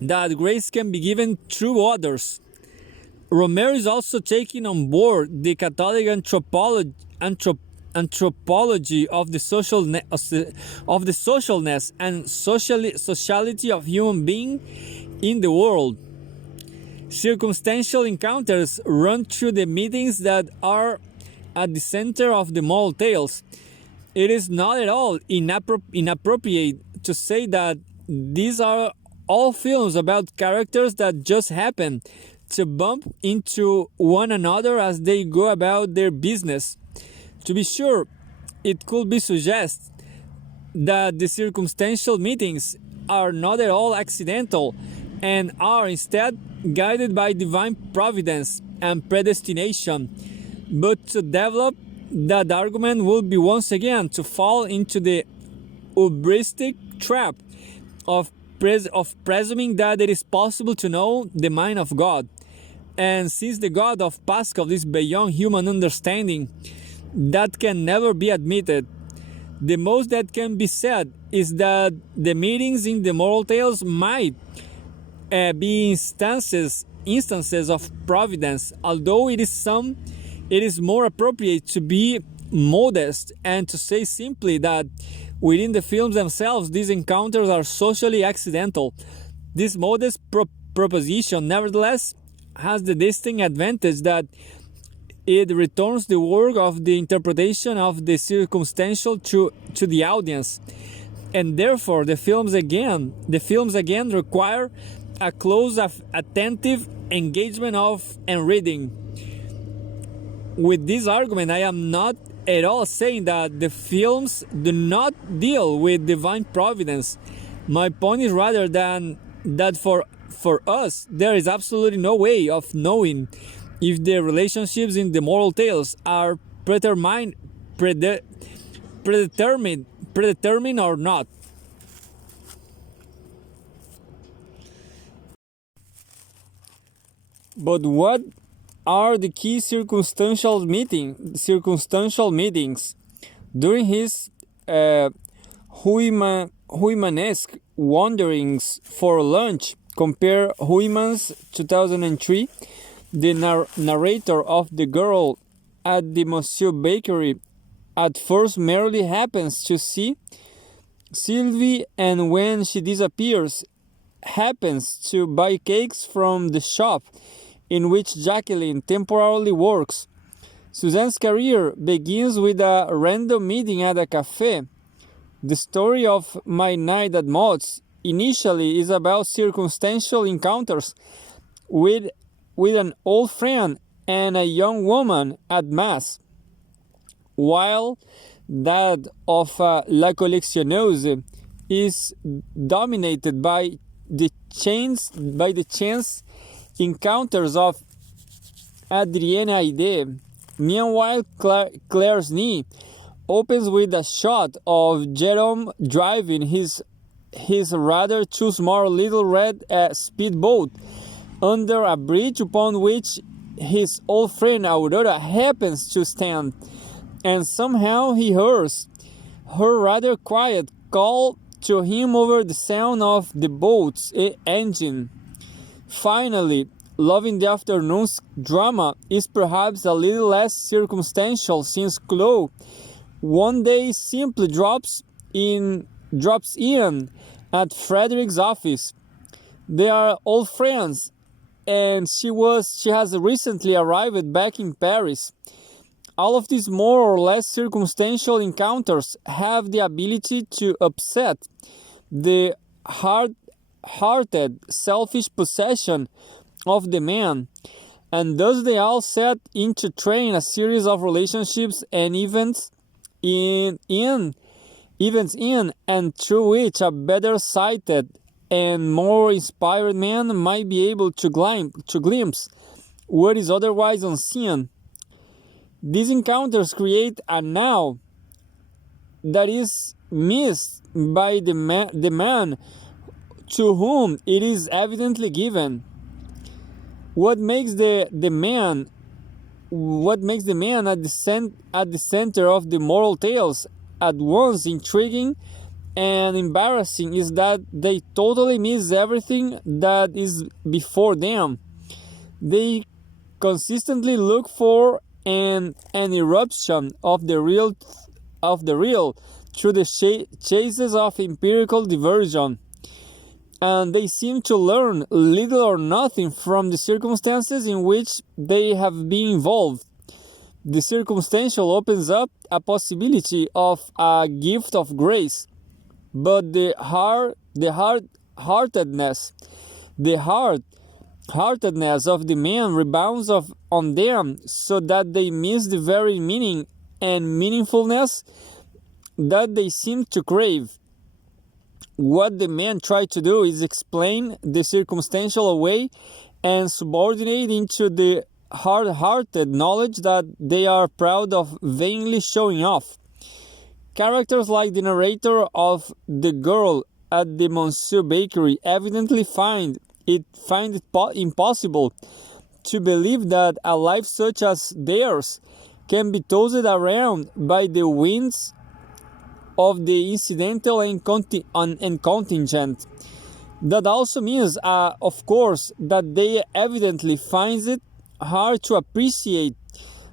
that grace can be given through others. Rohmer is also taking on board the Catholic anthropology of the socialness and sociality of human being in the world. Circumstantial encounters run through the meetings that are at the center of the moral tales. It is not at all inappropriate to say that these are all films about characters that just happen to bump into one another as they go about their business. To be sure, it could be suggested that the circumstantial meetings are not at all accidental and are instead guided by divine providence and predestination. But to develop that argument would be once again to fall into the hubristic trap of presuming that it is possible to know the mind of God. And since the God of Pascal is beyond human understanding, that can never be admitted. The most that can be said is that the meetings in the moral tales might be instances of providence, although it is more appropriate to be modest and to say simply that within the films themselves these encounters are socially accidental. This modest proposition nevertheless has the distinct advantage that it returns the work of the interpretation of the circumstantial to the audience, and therefore the films again require a close, attentive engagement of and reading. With this argument, I am not at all saying that the films do not deal with divine providence. My point is rather that for us there is absolutely no way of knowing if the relationships in the moral tales are predetermined or not. But what are the key circumstantial meetings during his Huimanesque wanderings for lunch? Compare Huiman's 2003. The narrator of The Girl at the Monsieur Bakery at first merely happens to see Sylvie, and when she disappears, happens to buy cakes from the shop in which Jacqueline temporarily works. Suzanne's career begins with a random meeting at a cafe. The story of My Night at Maud's initially is about circumstantial encounters with an old friend and a young woman at Mass, while that of La Collectionneuse is dominated by the chance encounters of Adrienne Aide. Meanwhile, Claire's knee opens with a shot of Jerome driving his rather too small little red speedboat under a bridge upon which his old friend Aurora happens to stand, and somehow he hears her rather quiet call to him over the sound of the boat's engine. Finally, Love in the Afternoon's drama is perhaps a little less circumstantial, since Chloe one day simply drops in at Frederick's office. They are old friends, and she has recently arrived back in Paris. All of these more or less circumstantial encounters have the ability to upset the hard-hearted, selfish possession of the man, and thus they all set into train a series of relationships and events in and through which a better-sighted and more inspired man might be able to glimpse what is otherwise unseen. These encounters create a now that is missed by the man to whom it is evidently given. What makes the man what makes the man at the center of the moral tales at once intriguing and embarrassing is that they totally miss everything that is before them. They consistently look for an eruption of the real through the chases of empirical diversion, and they seem to learn little or nothing from the circumstances in which they have been involved. The circumstantial opens up a possibility of a gift of grace, but the hard-heartedness of the man rebounds on them, so that they miss the very meaning and meaningfulness that they seem to crave. What the men try to do is explain the circumstantial away and subordinate into the hard-hearted knowledge that they are proud of vainly showing off. Characters like the narrator of The Girl at the Monsieur Bakery evidently find it impossible to believe that a life such as theirs can be tossed around by the winds of the incidental and contingent. That also means, of course, that they evidently find it hard to appreciate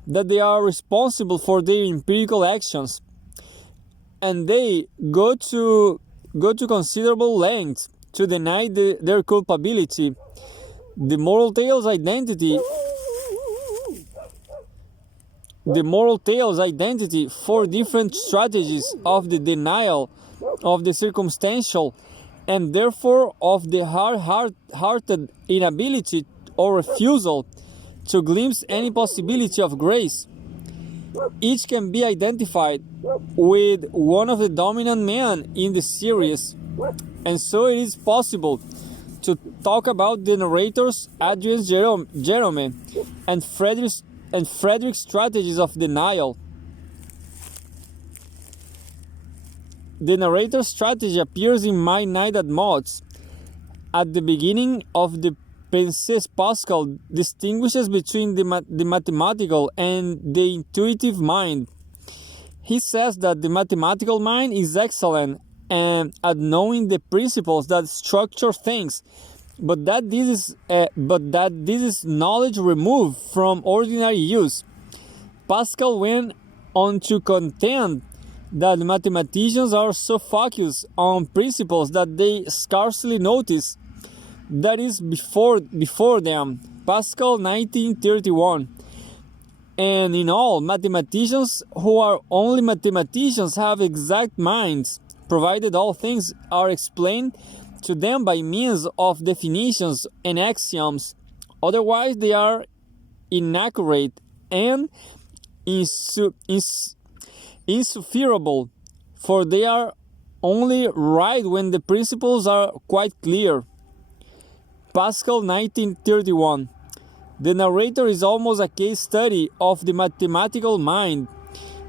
that they are responsible for their empirical actions, and they go to considerable lengths to deny their culpability. The moral tale's identity four different strategies of the denial of the circumstantial, and therefore of the hard-hearted inability or refusal to glimpse any possibility of grace. Each can be identified with one of the dominant men in the series, and so it is possible to talk about the narrators Adrien Jerome and Frederick's strategies of denial. The narrator's strategy appears in My Night at Maud's. At the beginning of the Princess, Pascal distinguishes between the mathematical and the intuitive mind. He says that the mathematical mind is excellent at knowing the principles that structure things, but that this is knowledge removed from ordinary use. Pascal went on to contend that mathematicians are so focused on principles that they scarcely notice that is before them. Pascal 1931. And in all, mathematicians who are only mathematicians have exact minds, provided all things are explained to them by means of definitions and axioms. Otherwise, they are inaccurate and insufferable, for they are only right when the principles are quite clear. Pascal 1931. The narrator is almost a case study of the mathematical mind.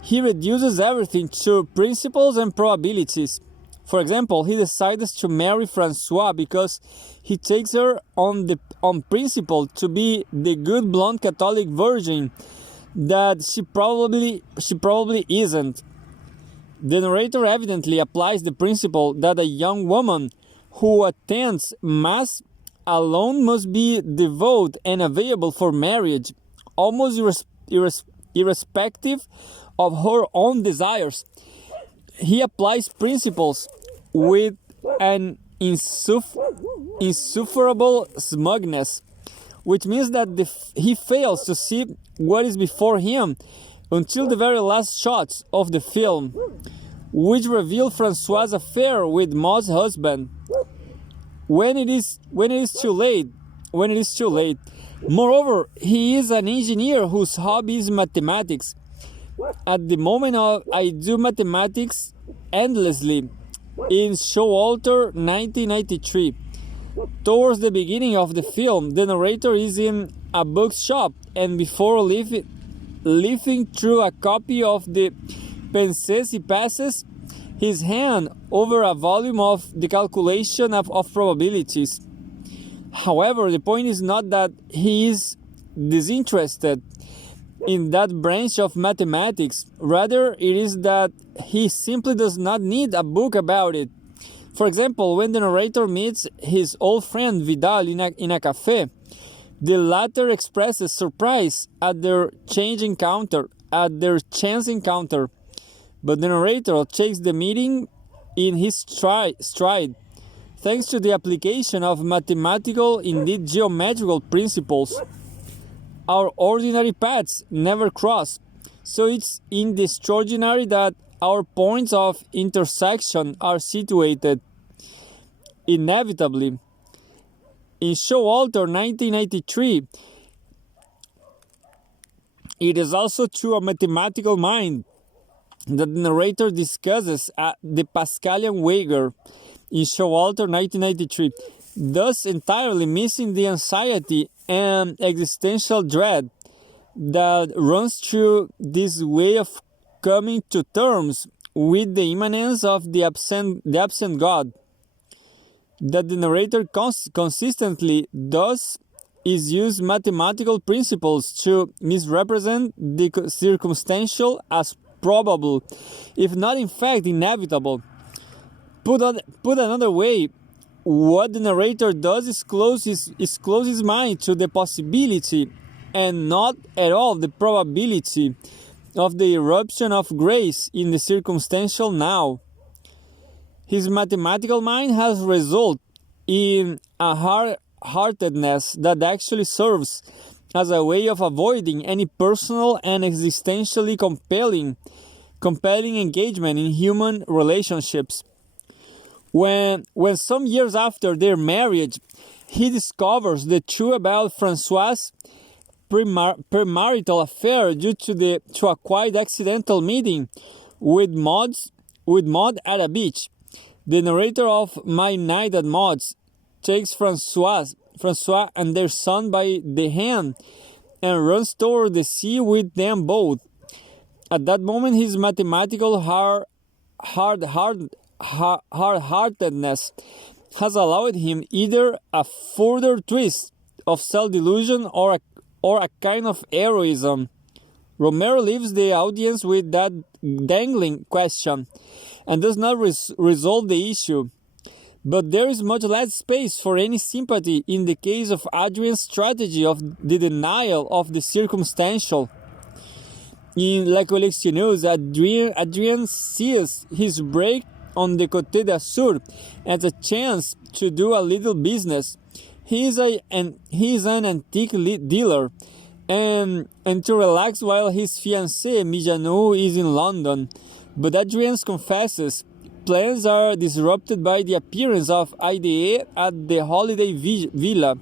He reduces everything to principles and probabilities. For example, he decides to marry Francois because he takes her on principle to be the good blonde Catholic virgin that she probably isn't. The narrator evidently applies the principle that a young woman who attends Mass alone must be devout and available for marriage, almost irrespective of her own desires. He applies principles with an insufferable smugness, which means that he fails to see what is before him until the very last shots of the film, which reveal Francois' affair with Maud's husband. When it is too late. Moreover, he is an engineer whose hobby is mathematics. At the moment I do mathematics endlessly in Showalter 1993. Towards the beginning of the film, the narrator is in a bookshop, and before leafing through a copy of the Princess, he passes his hand over a volume of the calculation of probabilities. However, the point is not that he is disinterested in that branch of mathematics. Rather, it is that he simply does not need a book about it. For example, when the narrator meets his old friend Vidal in a cafe, the latter expresses surprise at their chance encounter, but the narrator takes the meeting in his stride, thanks to the application of mathematical, indeed geometrical principles. Our ordinary paths never cross, so it's in the extraordinary that our points of intersection are situated. Inevitably, in Showalter 1983, it is also through a mathematical mind that the narrator discusses the Pascalian wager in Showalter 1993, thus entirely missing the anxiety and existential dread that runs through this way of coming to terms with the immanence of the absent God. That the narrator consistently does is use mathematical principles to misrepresent the circumstantial as probable, if not in fact inevitable. Put another way, what the narrator does is close his mind to the possibility and not at all the probability of the eruption of grace in the circumstantial now. His mathematical mind has resulted in a hard-heartedness that actually serves as a way of avoiding any personal and existentially compelling engagement in human relationships. When some years after their marriage, he discovers the truth about Francois' premarital affair due to a quite accidental meeting with Maud at a beach. The narrator of My Night at Maud's takes Francois and their son by the hand and runs toward the sea with them both. At that moment, his mathematical hard-heartedness has allowed him either a further twist of self-delusion or a kind of heroism. Rohmer leaves the audience with that dangling question and does not resolve the issue. But there is much less space for any sympathy in the case of Adrian's strategy of the denial of the circumstantial. In La Collectionneuse, Adrien sees his break on the Côte d'Azur as a chance to do a little business. He is an antique dealer, and to relax while his fiancée Mijanou is in London. But Adrien confesses plans are disrupted by the appearance of IDE at the holiday villa,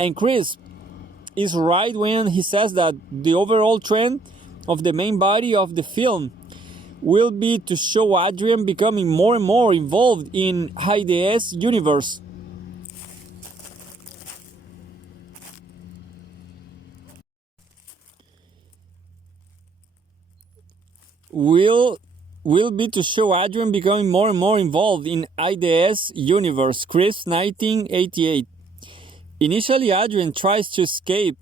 and Chris is right when he says that the overall trend of the main body of the film will be to show Adrien becoming more and more involved in IDE's universe. Will be to show Adrien becoming more and more involved in IDE's universe. Chris, 1988. Initially, Adrien tries to escape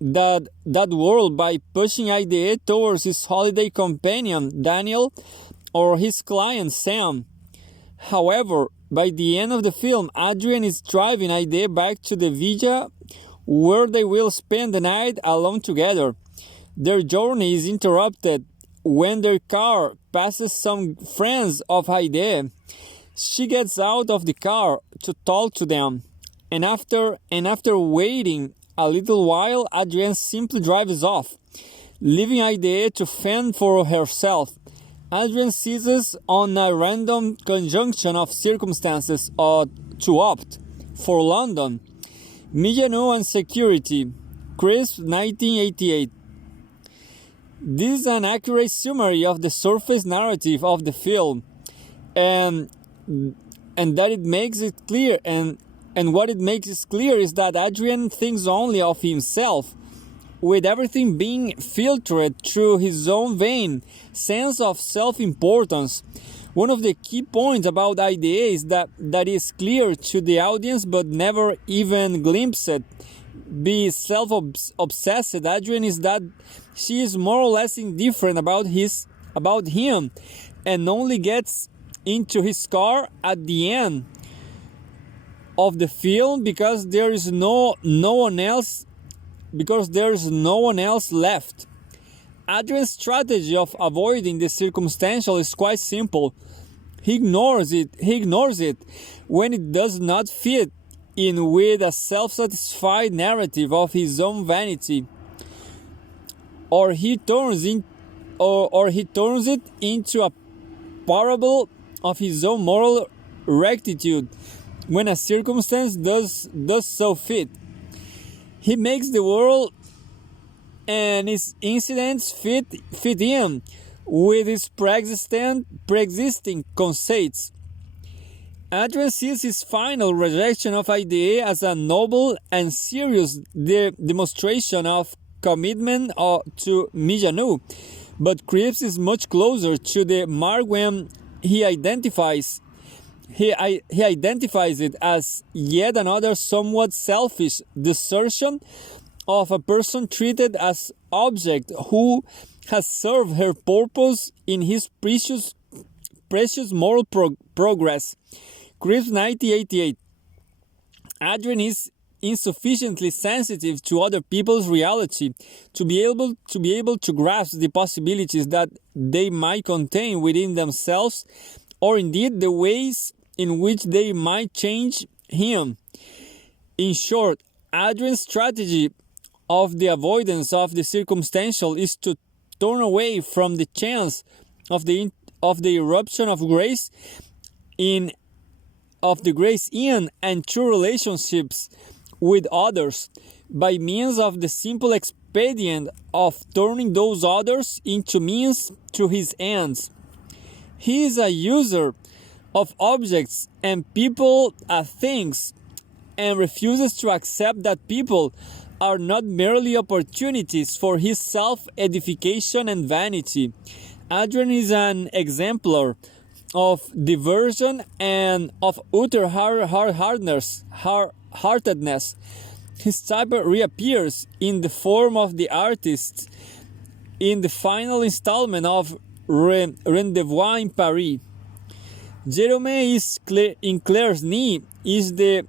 that world by pushing IDE towards his holiday companion, Daniel, or his client, Sam. However, by the end of the film, Adrien is driving IDE back to the villa where they will spend the night alone together. Their journey is interrupted when their car passes some friends of IDE. She gets out of the car to talk to them, and after waiting a little while, Adrien simply drives off, leaving IDE to fend for herself. Adrien seizes on a random conjunction of circumstances to opt for London, Mijanou and security. Chris, 1988. This is an accurate summary of the surface narrative of the film, and that it makes it clear, and what it makes it clear is that Adrien thinks only of himself, with everything being filtered through his own vain sense of self-importance. One of the key points about IDE is that is clear to the audience but never even glimpsed be self-obsessed Adrian is that she is more or less indifferent about him, and only gets into his car at the end of the film because there is no one else left. Adrian's strategy of avoiding the circumstantial is quite simple. He ignores it when it does not fit in with a self-satisfied narrative of his own vanity, or he turns it into a parable of his own moral rectitude when a circumstance does so fit. He makes the world and its incidents fit in with his pre-existing conceits. Adrian sees his final rejection of idea as a noble and serious demonstration of commitment to Mijanu, but Cripps is much closer to the mark when he identifies it as yet another somewhat selfish desertion of a person treated as object who has served her purpose in his precious moral progress. Cripps 1988. Adrian is insufficiently sensitive to other people's reality to be able to grasp the possibilities that they might contain within themselves, or indeed the ways in which they might change him. In short, Adrian's strategy of the avoidance of the circumstantial is to turn away from the chance of the eruption of grace in and true relationships with others, by means of the simple expedient of turning those others into means to his ends. He is a user of objects and people as things, and refuses to accept that people are not merely opportunities for his self-edification and vanity. Adrian is an exemplar of diversion and of utter hard-heartedness. His type reappears in the form of the artist in the final installment of Rendezvous in Paris. Jerome in Claire's Knee is the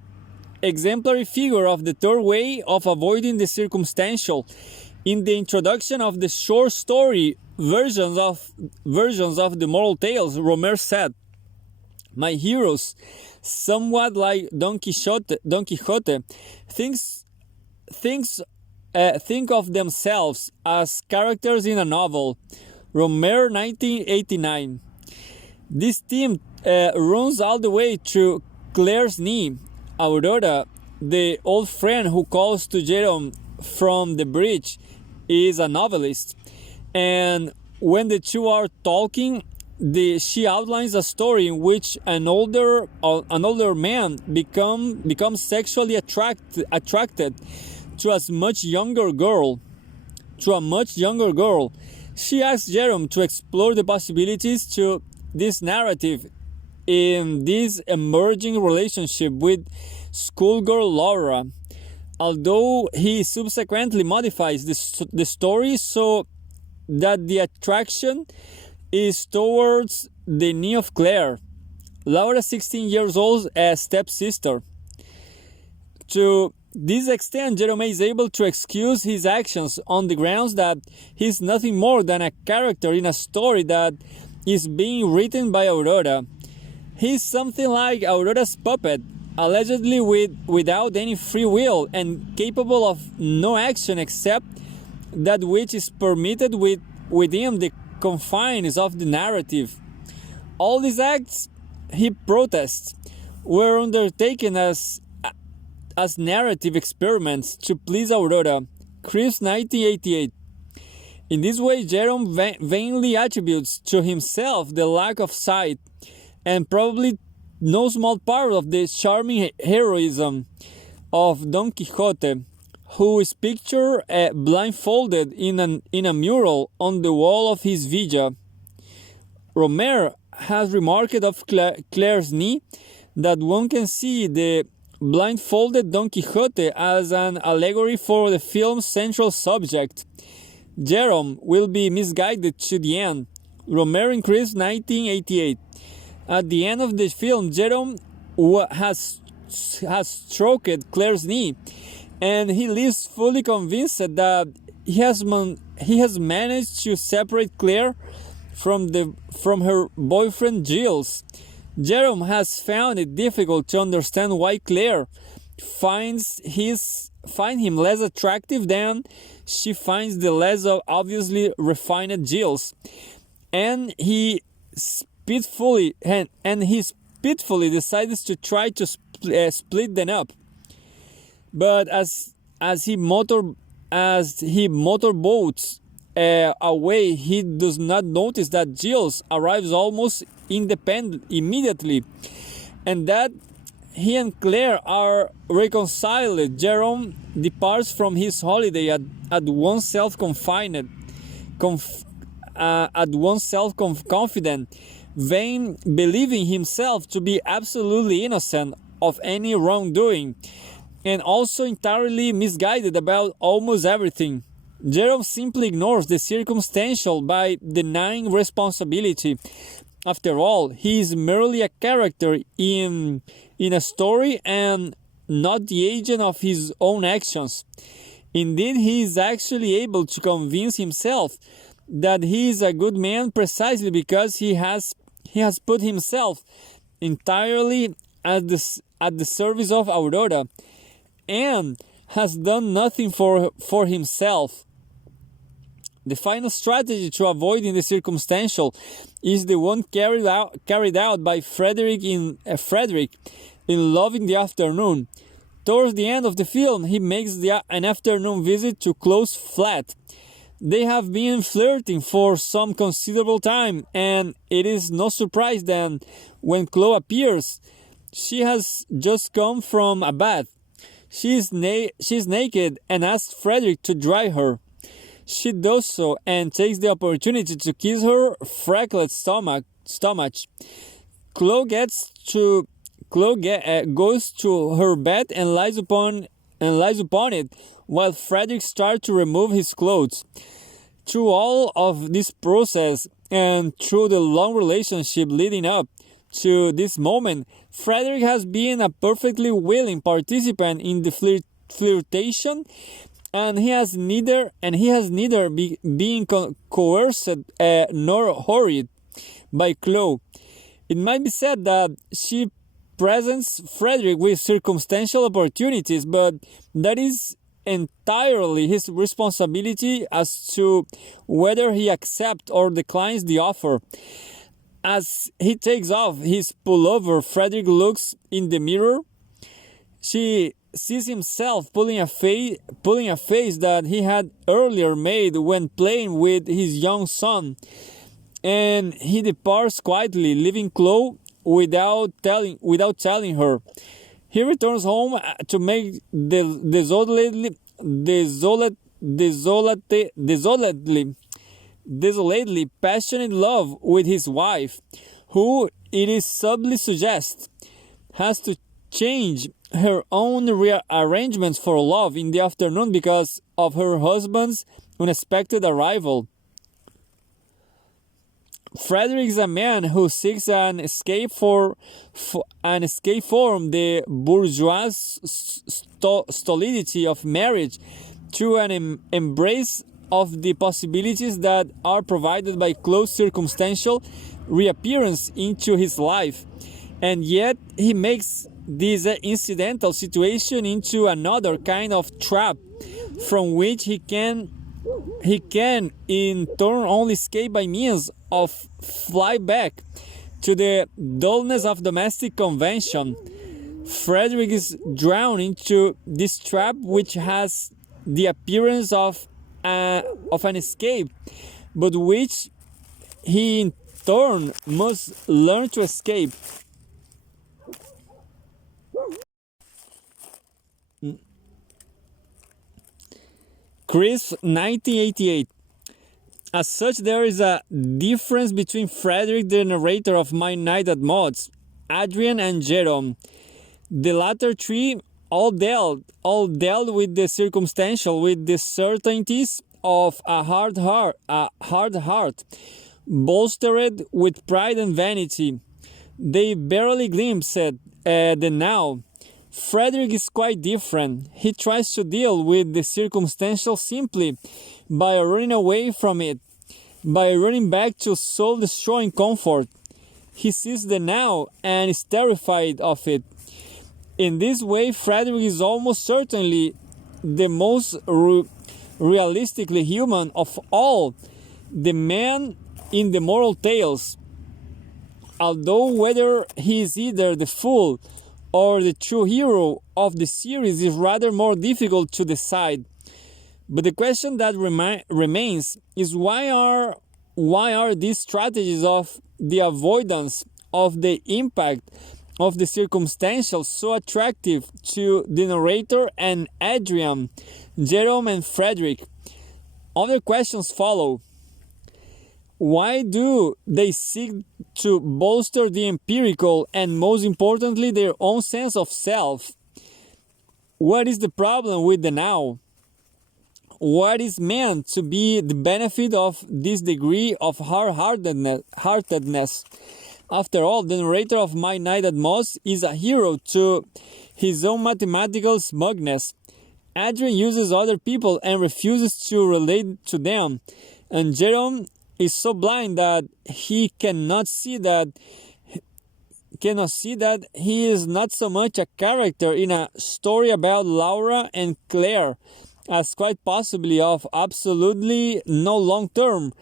exemplary figure of the third way of avoiding the circumstantial. In the introduction of the short story versions of the moral tales, Rohmer said, "My heroes, somewhat like Don Quixote, think of themselves as characters in a novel." Rohmer 1989. This theme runs all the way through Claire's Knee. Aurora, the old friend who calls to Jerome from the bridge, is a novelist, and when the two are talking, she outlines a story in which an older man becomes sexually attracted to a much younger girl. She asks Jerome to explore the possibilities to this narrative in this emerging relationship with schoolgirl Laura, although he subsequently modifies the story so that the attraction is towards the knee of Claire, Laura's 16 years old stepsister. To this extent, Jerome is able to excuse his actions on the grounds that he is nothing more than a character in a story that is being written by Aurora. He is something like Aurora's puppet, allegedly without any free will and capable of no action except that which is permitted within the confines of the narrative. All these acts, he protests, were undertaken as narrative experiments to please Aurora. Cripps 1988. In this way, Jerome vainly attributes to himself the lack of sight, and probably no small part of the charming heroism of Don Quixote, who is pictured blindfolded in a mural on the wall of his villa. Rohmer has remarked of Claire's Knee that one can see the blindfolded Don Quixote as an allegory for the film's central subject. Jerome will be misguided to the end. Rohmer in Chris, 1988. At the end of the film, Jerome has stroked Claire's knee, and he leaves fully convinced that he has managed to separate Claire from her boyfriend Gilles. Jerome has found it difficult to understand why Claire finds him less attractive than she finds the less obviously refined Gilles, and he spitefully decides to try to split them up. But as he motorboats away, he does not notice that Gilles arrives almost immediately, and that he and Claire are reconciled. Jerome departs from his holiday at once self-confident, vain, believing himself to be absolutely innocent of any wrongdoing, and also entirely misguided about almost everything. Jerome simply ignores the circumstantial by denying responsibility. After all, he is merely a character in a story and not the agent of his own actions. Indeed, he is actually able to convince himself that he is a good man precisely because he has put himself entirely at the service of Aurora and has done nothing for himself. The final strategy to avoiding the circumstantial is the one carried out by Frederick in Love in the Afternoon. Towards the end of the film, he makes an afternoon visit to Chloe's flat. They have been flirting for some considerable time, and it is no surprise that when Chloe appears, she has just come from a bath. She's naked and asks Frederick to dry her. She does so and takes the opportunity to kiss her freckled stomach. Chloe goes to her bed and lies upon it, while Frederick starts to remove his clothes. Through all of this process and through the long relationship leading up to this moment, Frederick has been a perfectly willing participant in the flirtation, and he has neither been coerced nor hurried by Chloe. It might be said that she presents Frederick with circumstantial opportunities, but that is entirely his responsibility as to whether he accepts or declines the offer. As he takes off his pullover, Frederick looks in the mirror. She sees himself pulling a face that he had earlier made when playing with his young son, and he departs quietly, leaving Chloe without telling her. He returns home to make desolately passionate love with his wife, who, it is subtly suggested, has to change her own arrangements for love in the afternoon because of her husband's unexpected arrival. Frederick is a man who seeks an escape from the bourgeois stolidity of marriage through an embrace of the possibilities that are provided by close circumstantial reappearance into his life, and yet he makes this incidental situation into another kind of trap from which he can in turn only escape by means of fly back to the dullness of domestic convention. Frederick is drawn into this trap, which has the appearance of an escape, but which he in turn must learn to escape. Chris, 1988. As such, there is a difference between Frederick, the narrator of My Night at Maud's, Adrian, and Jerome. The latter three all dealt with the circumstantial, with the certainties of a hard heart, bolstered with pride and vanity. They barely glimpsed the now. Frederick is quite different. He tries to deal with the circumstantial simply by running away from it, by running back to soul-destroying comfort. He sees the now and is terrified of it. In this way, Frederick is almost certainly the most realistically human of all the men in the moral tales, although whether he is either the fool or the true hero of the series is rather more difficult to decide. But the question that remains is why are these strategies of the avoidance of the impact of the circumstantial so attractive to the narrator and Adrian, Jerome and Frederick? Other questions follow. Why do they seek to bolster the empirical and, most importantly, their own sense of self? What is the problem with the now? What is meant to be the benefit of this degree of hard-heartedness? After all, the narrator of My Night at Moss is a hero to his own mathematical smugness. Adrian uses other people and refuses to relate to them, and Jerome is so blind that he cannot see that he is not so much a character in a story about Laura and Claire as quite possibly of absolutely no long-term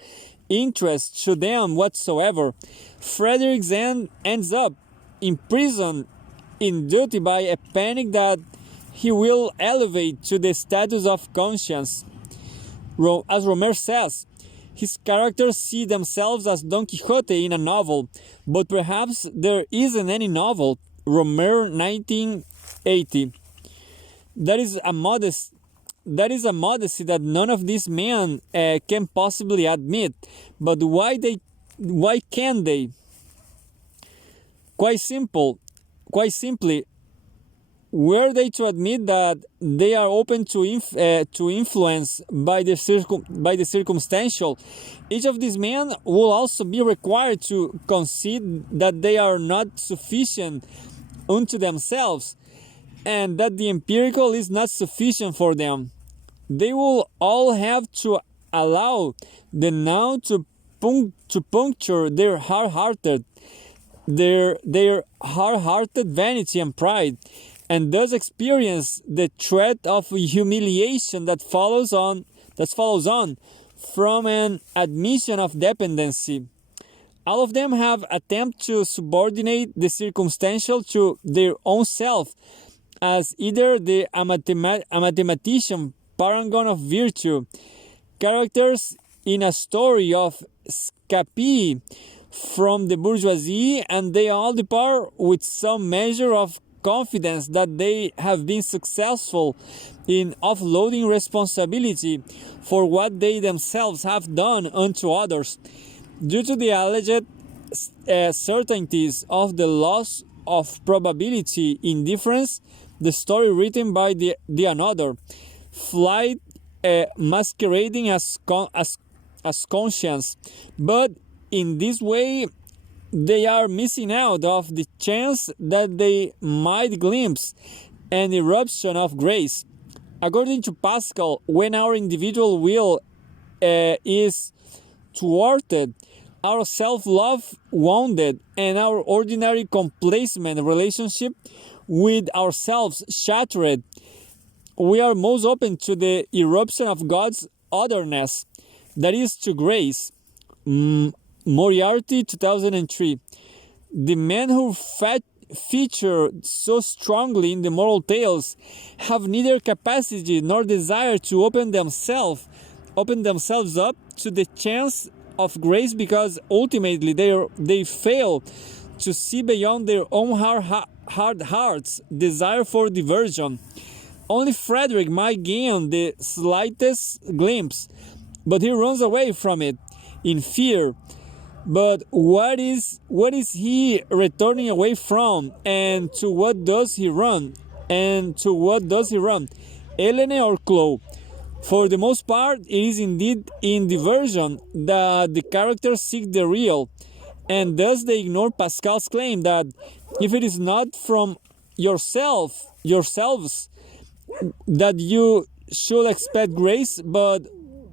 interest to them whatsoever. Frederick ends up imprisoned in duty by a panic that he will elevate to the status of conscience. As Rohmer says, his characters see themselves as Don Quixote in a novel, but perhaps there isn't any novel. Rohmer, 1980. That is a modesty that none of these men can possibly admit. But why can they? Quite simply, were they to admit that they are open to influence by the circumstantial, each of these men will also be required to concede that they are not sufficient unto themselves, and that the empirical is not sufficient for them. They will all have to allow the now to puncture their hard-hearted vanity and pride, and thus experience the threat of humiliation that follows on from an admission of dependency. All of them have attempted to subordinate the circumstantial to their own self as either a mathematician paragon of virtue, characters in a story of escapee from the bourgeoisie, and they all depart with some measure of confidence that they have been successful in offloading responsibility for what they themselves have done unto others. Due to the alleged certainties of the laws of probability indifference, the story written by the another, flight masquerading as conscience. But in this way, they are missing out of the chance that they might glimpse an eruption of grace. According to Pascal, when our individual will is thwarted, our self-love wounded, and our ordinary complacent relationship with ourselves shattered, we are most open to the eruption of God's otherness, that is, to grace. Moriarty, 2003. The men who feature so strongly in the moral tales have neither capacity nor desire to open themselves up to the chance of grace, because ultimately they fail to see beyond their own hard hearts' desire for diversion. Only Frederick might gain the slightest glimpse, but he runs away from it in fear. But what is he returning away from, and to what does he run? Elene or Chloe? For the most part, it is indeed in diversion that the characters seek the real, and thus they ignore Pascal's claim that if it is not from yourselves, that you should expect grace, but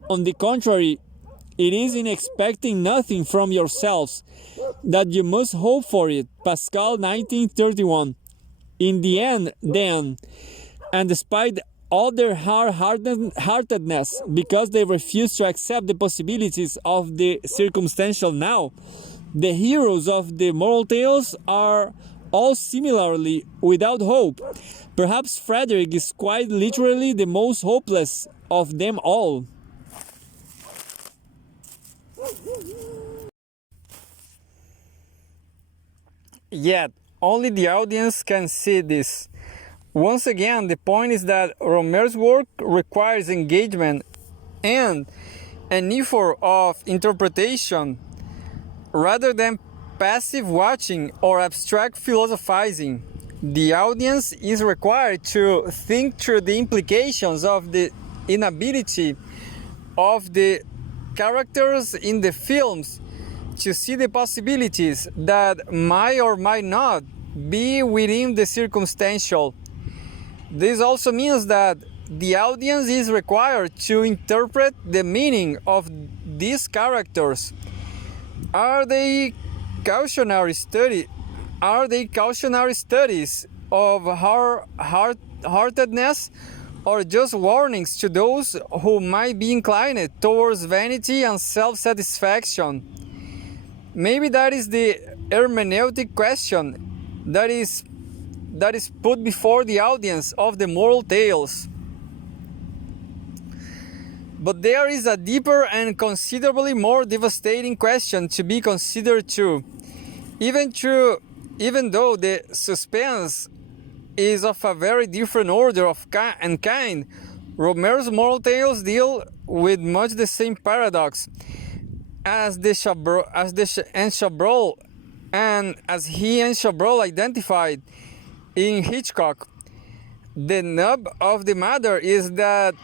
on the contrary, it is in expecting nothing from yourselves that you must hope for it. Pascal 1931. In the end, then, and despite all their hard-heartedness, because they refuse to accept the possibilities of the circumstantial now, the heroes of the moral tales are all similarly without hope. Perhaps Frederick is quite literally the most hopeless of them all. Yet, only the audience can see this. Once again, the point is that Rohmer's work requires engagement and an effort of interpretation rather than passive watching or abstract philosophizing. The audience is required to think through the implications of the inability of the characters in the films to see the possibilities that might or might not be within the circumstantial. This also means that the audience is required to interpret the meaning of these characters. Are they cautionary studies of hard-heartedness, or just warnings to those who might be inclined towards vanity and self-satisfaction? Maybe that is the hermeneutic question that is put before the audience of the moral tales. But there is a deeper and considerably more devastating question to be considered too. Even though the suspense is of a very different order of and kind, Rohmer's moral tales deal with much the same paradox as Chabrol identified in Hitchcock. The nub of the matter is that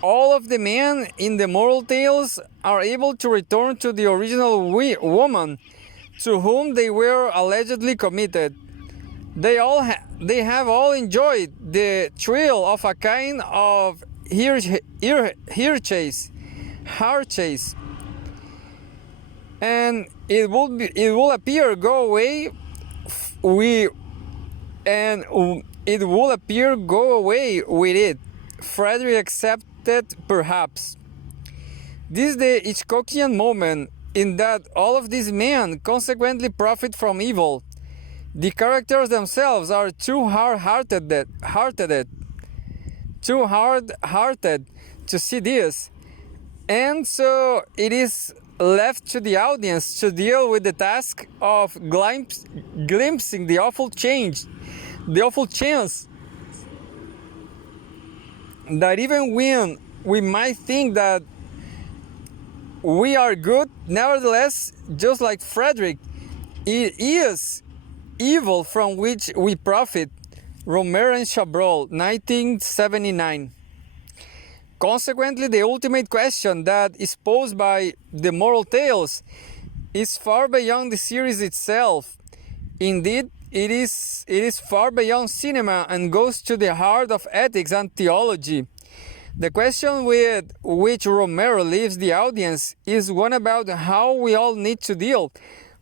all of the men in the moral tales are able to return to the original woman to whom they were allegedly committed. They have all enjoyed the thrill of a kind of heart chase, and it will appear go away with it. Frederick accepted, perhaps. This is the Hitchcockian moment, in that all of these men consequently profit from evil. The characters themselves are too hard-hearted to see this, and so it is left to the audience to deal with the task of glimpsing the awful chance that even when we might think that we are good, nevertheless, just like Frederick, it is evil from which we profit. Rohmer and Chabrol, 1979. Consequently, the ultimate question that is posed by the moral tales is far beyond the series itself. Indeed, it is far beyond cinema and goes to the heart of ethics and theology. The question with which Rohmer leaves the audience is one about how we all need to deal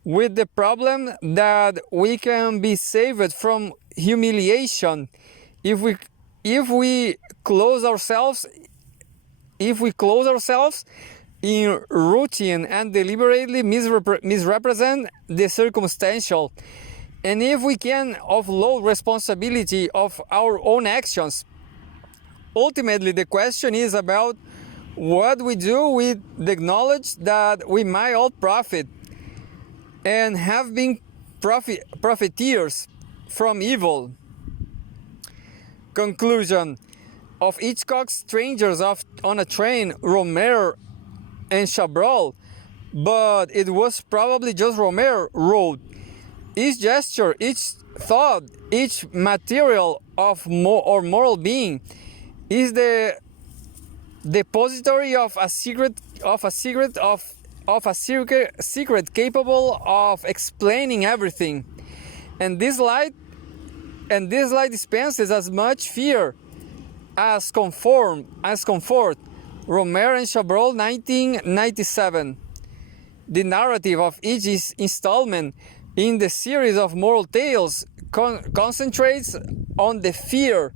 with the problem that we can be saved from humiliation if we close ourselves in routine and deliberately misrepresent the circumstantial, and if we can offload responsibility of our own actions. Ultimately, the question is about what we do with the knowledge that we might all profit and have been profiteers from evil. Conclusion of Hitchcock's Strangers on a Train, Rohmer and Chabrol but it was probably just Rohmer wrote. Each gesture, each thought, each material of moral being is the depository of a secret capable of explaining everything. And this light dispenses as much fear as comfort. Rohmer and Chabrol, 1997. The narrative of each installment in the series of moral tales concentrates on the fear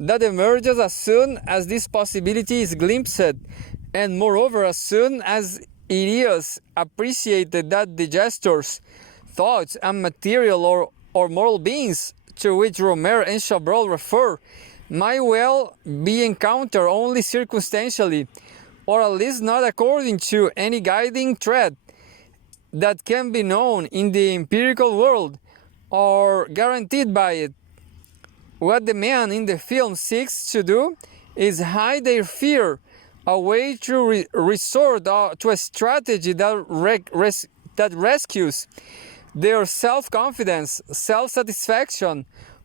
that emerges as soon as this possibility is glimpsed, and moreover as soon as it is appreciated that the gestures, thoughts, and material or moral beings to which Rohmer and Chabrol refer might well be encountered only circumstantially, or at least not according to any guiding thread that can be known in the empirical world or guaranteed by it. What the man in the film seeks to do is hide their fear away to resort to a strategy that rescues their self-confidence, self-satisfaction,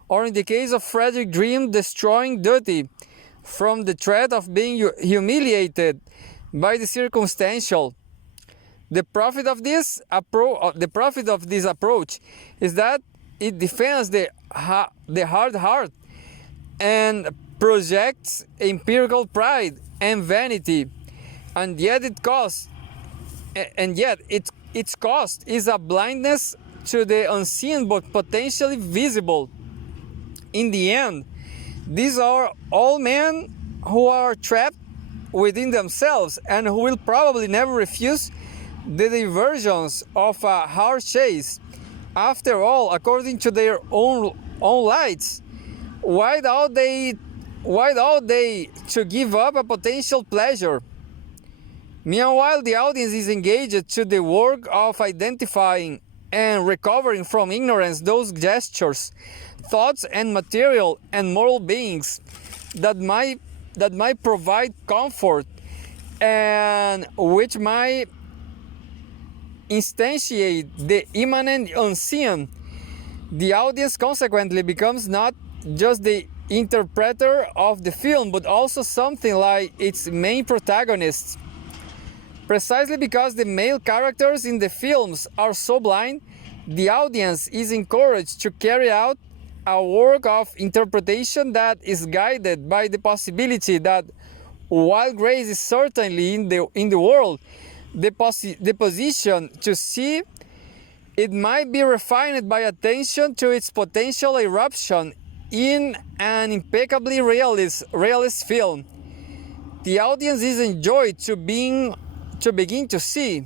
or in the case of Frederick Dream, destroying duty from the threat of being humiliated by the circumstantial. The profit of this approach is that it defends the hard heart and projects empirical pride and vanity, and yet its cost is a blindness to the unseen but potentially visible. In the end, these are all men who are trapped within themselves and who will probably never refuse the diversions of a hard chase. After all, according to their own lights, why ought they to give up a potential pleasure? Meanwhile, the audience is engaged to the work of identifying and recovering from ignorance those gestures, thoughts, and material and moral beings that might provide comfort and which might instantiate the immanent unseen. The audience consequently becomes not just the interpreter of the film, but also something like its main protagonists. Precisely because the male characters in the films are so blind, the audience is encouraged to carry out a work of interpretation that is guided by the possibility that while grace is certainly in the world, the position to see it might be refined by attention to its potential eruption in an impeccably realist film. The audience is enjoyed to begin to see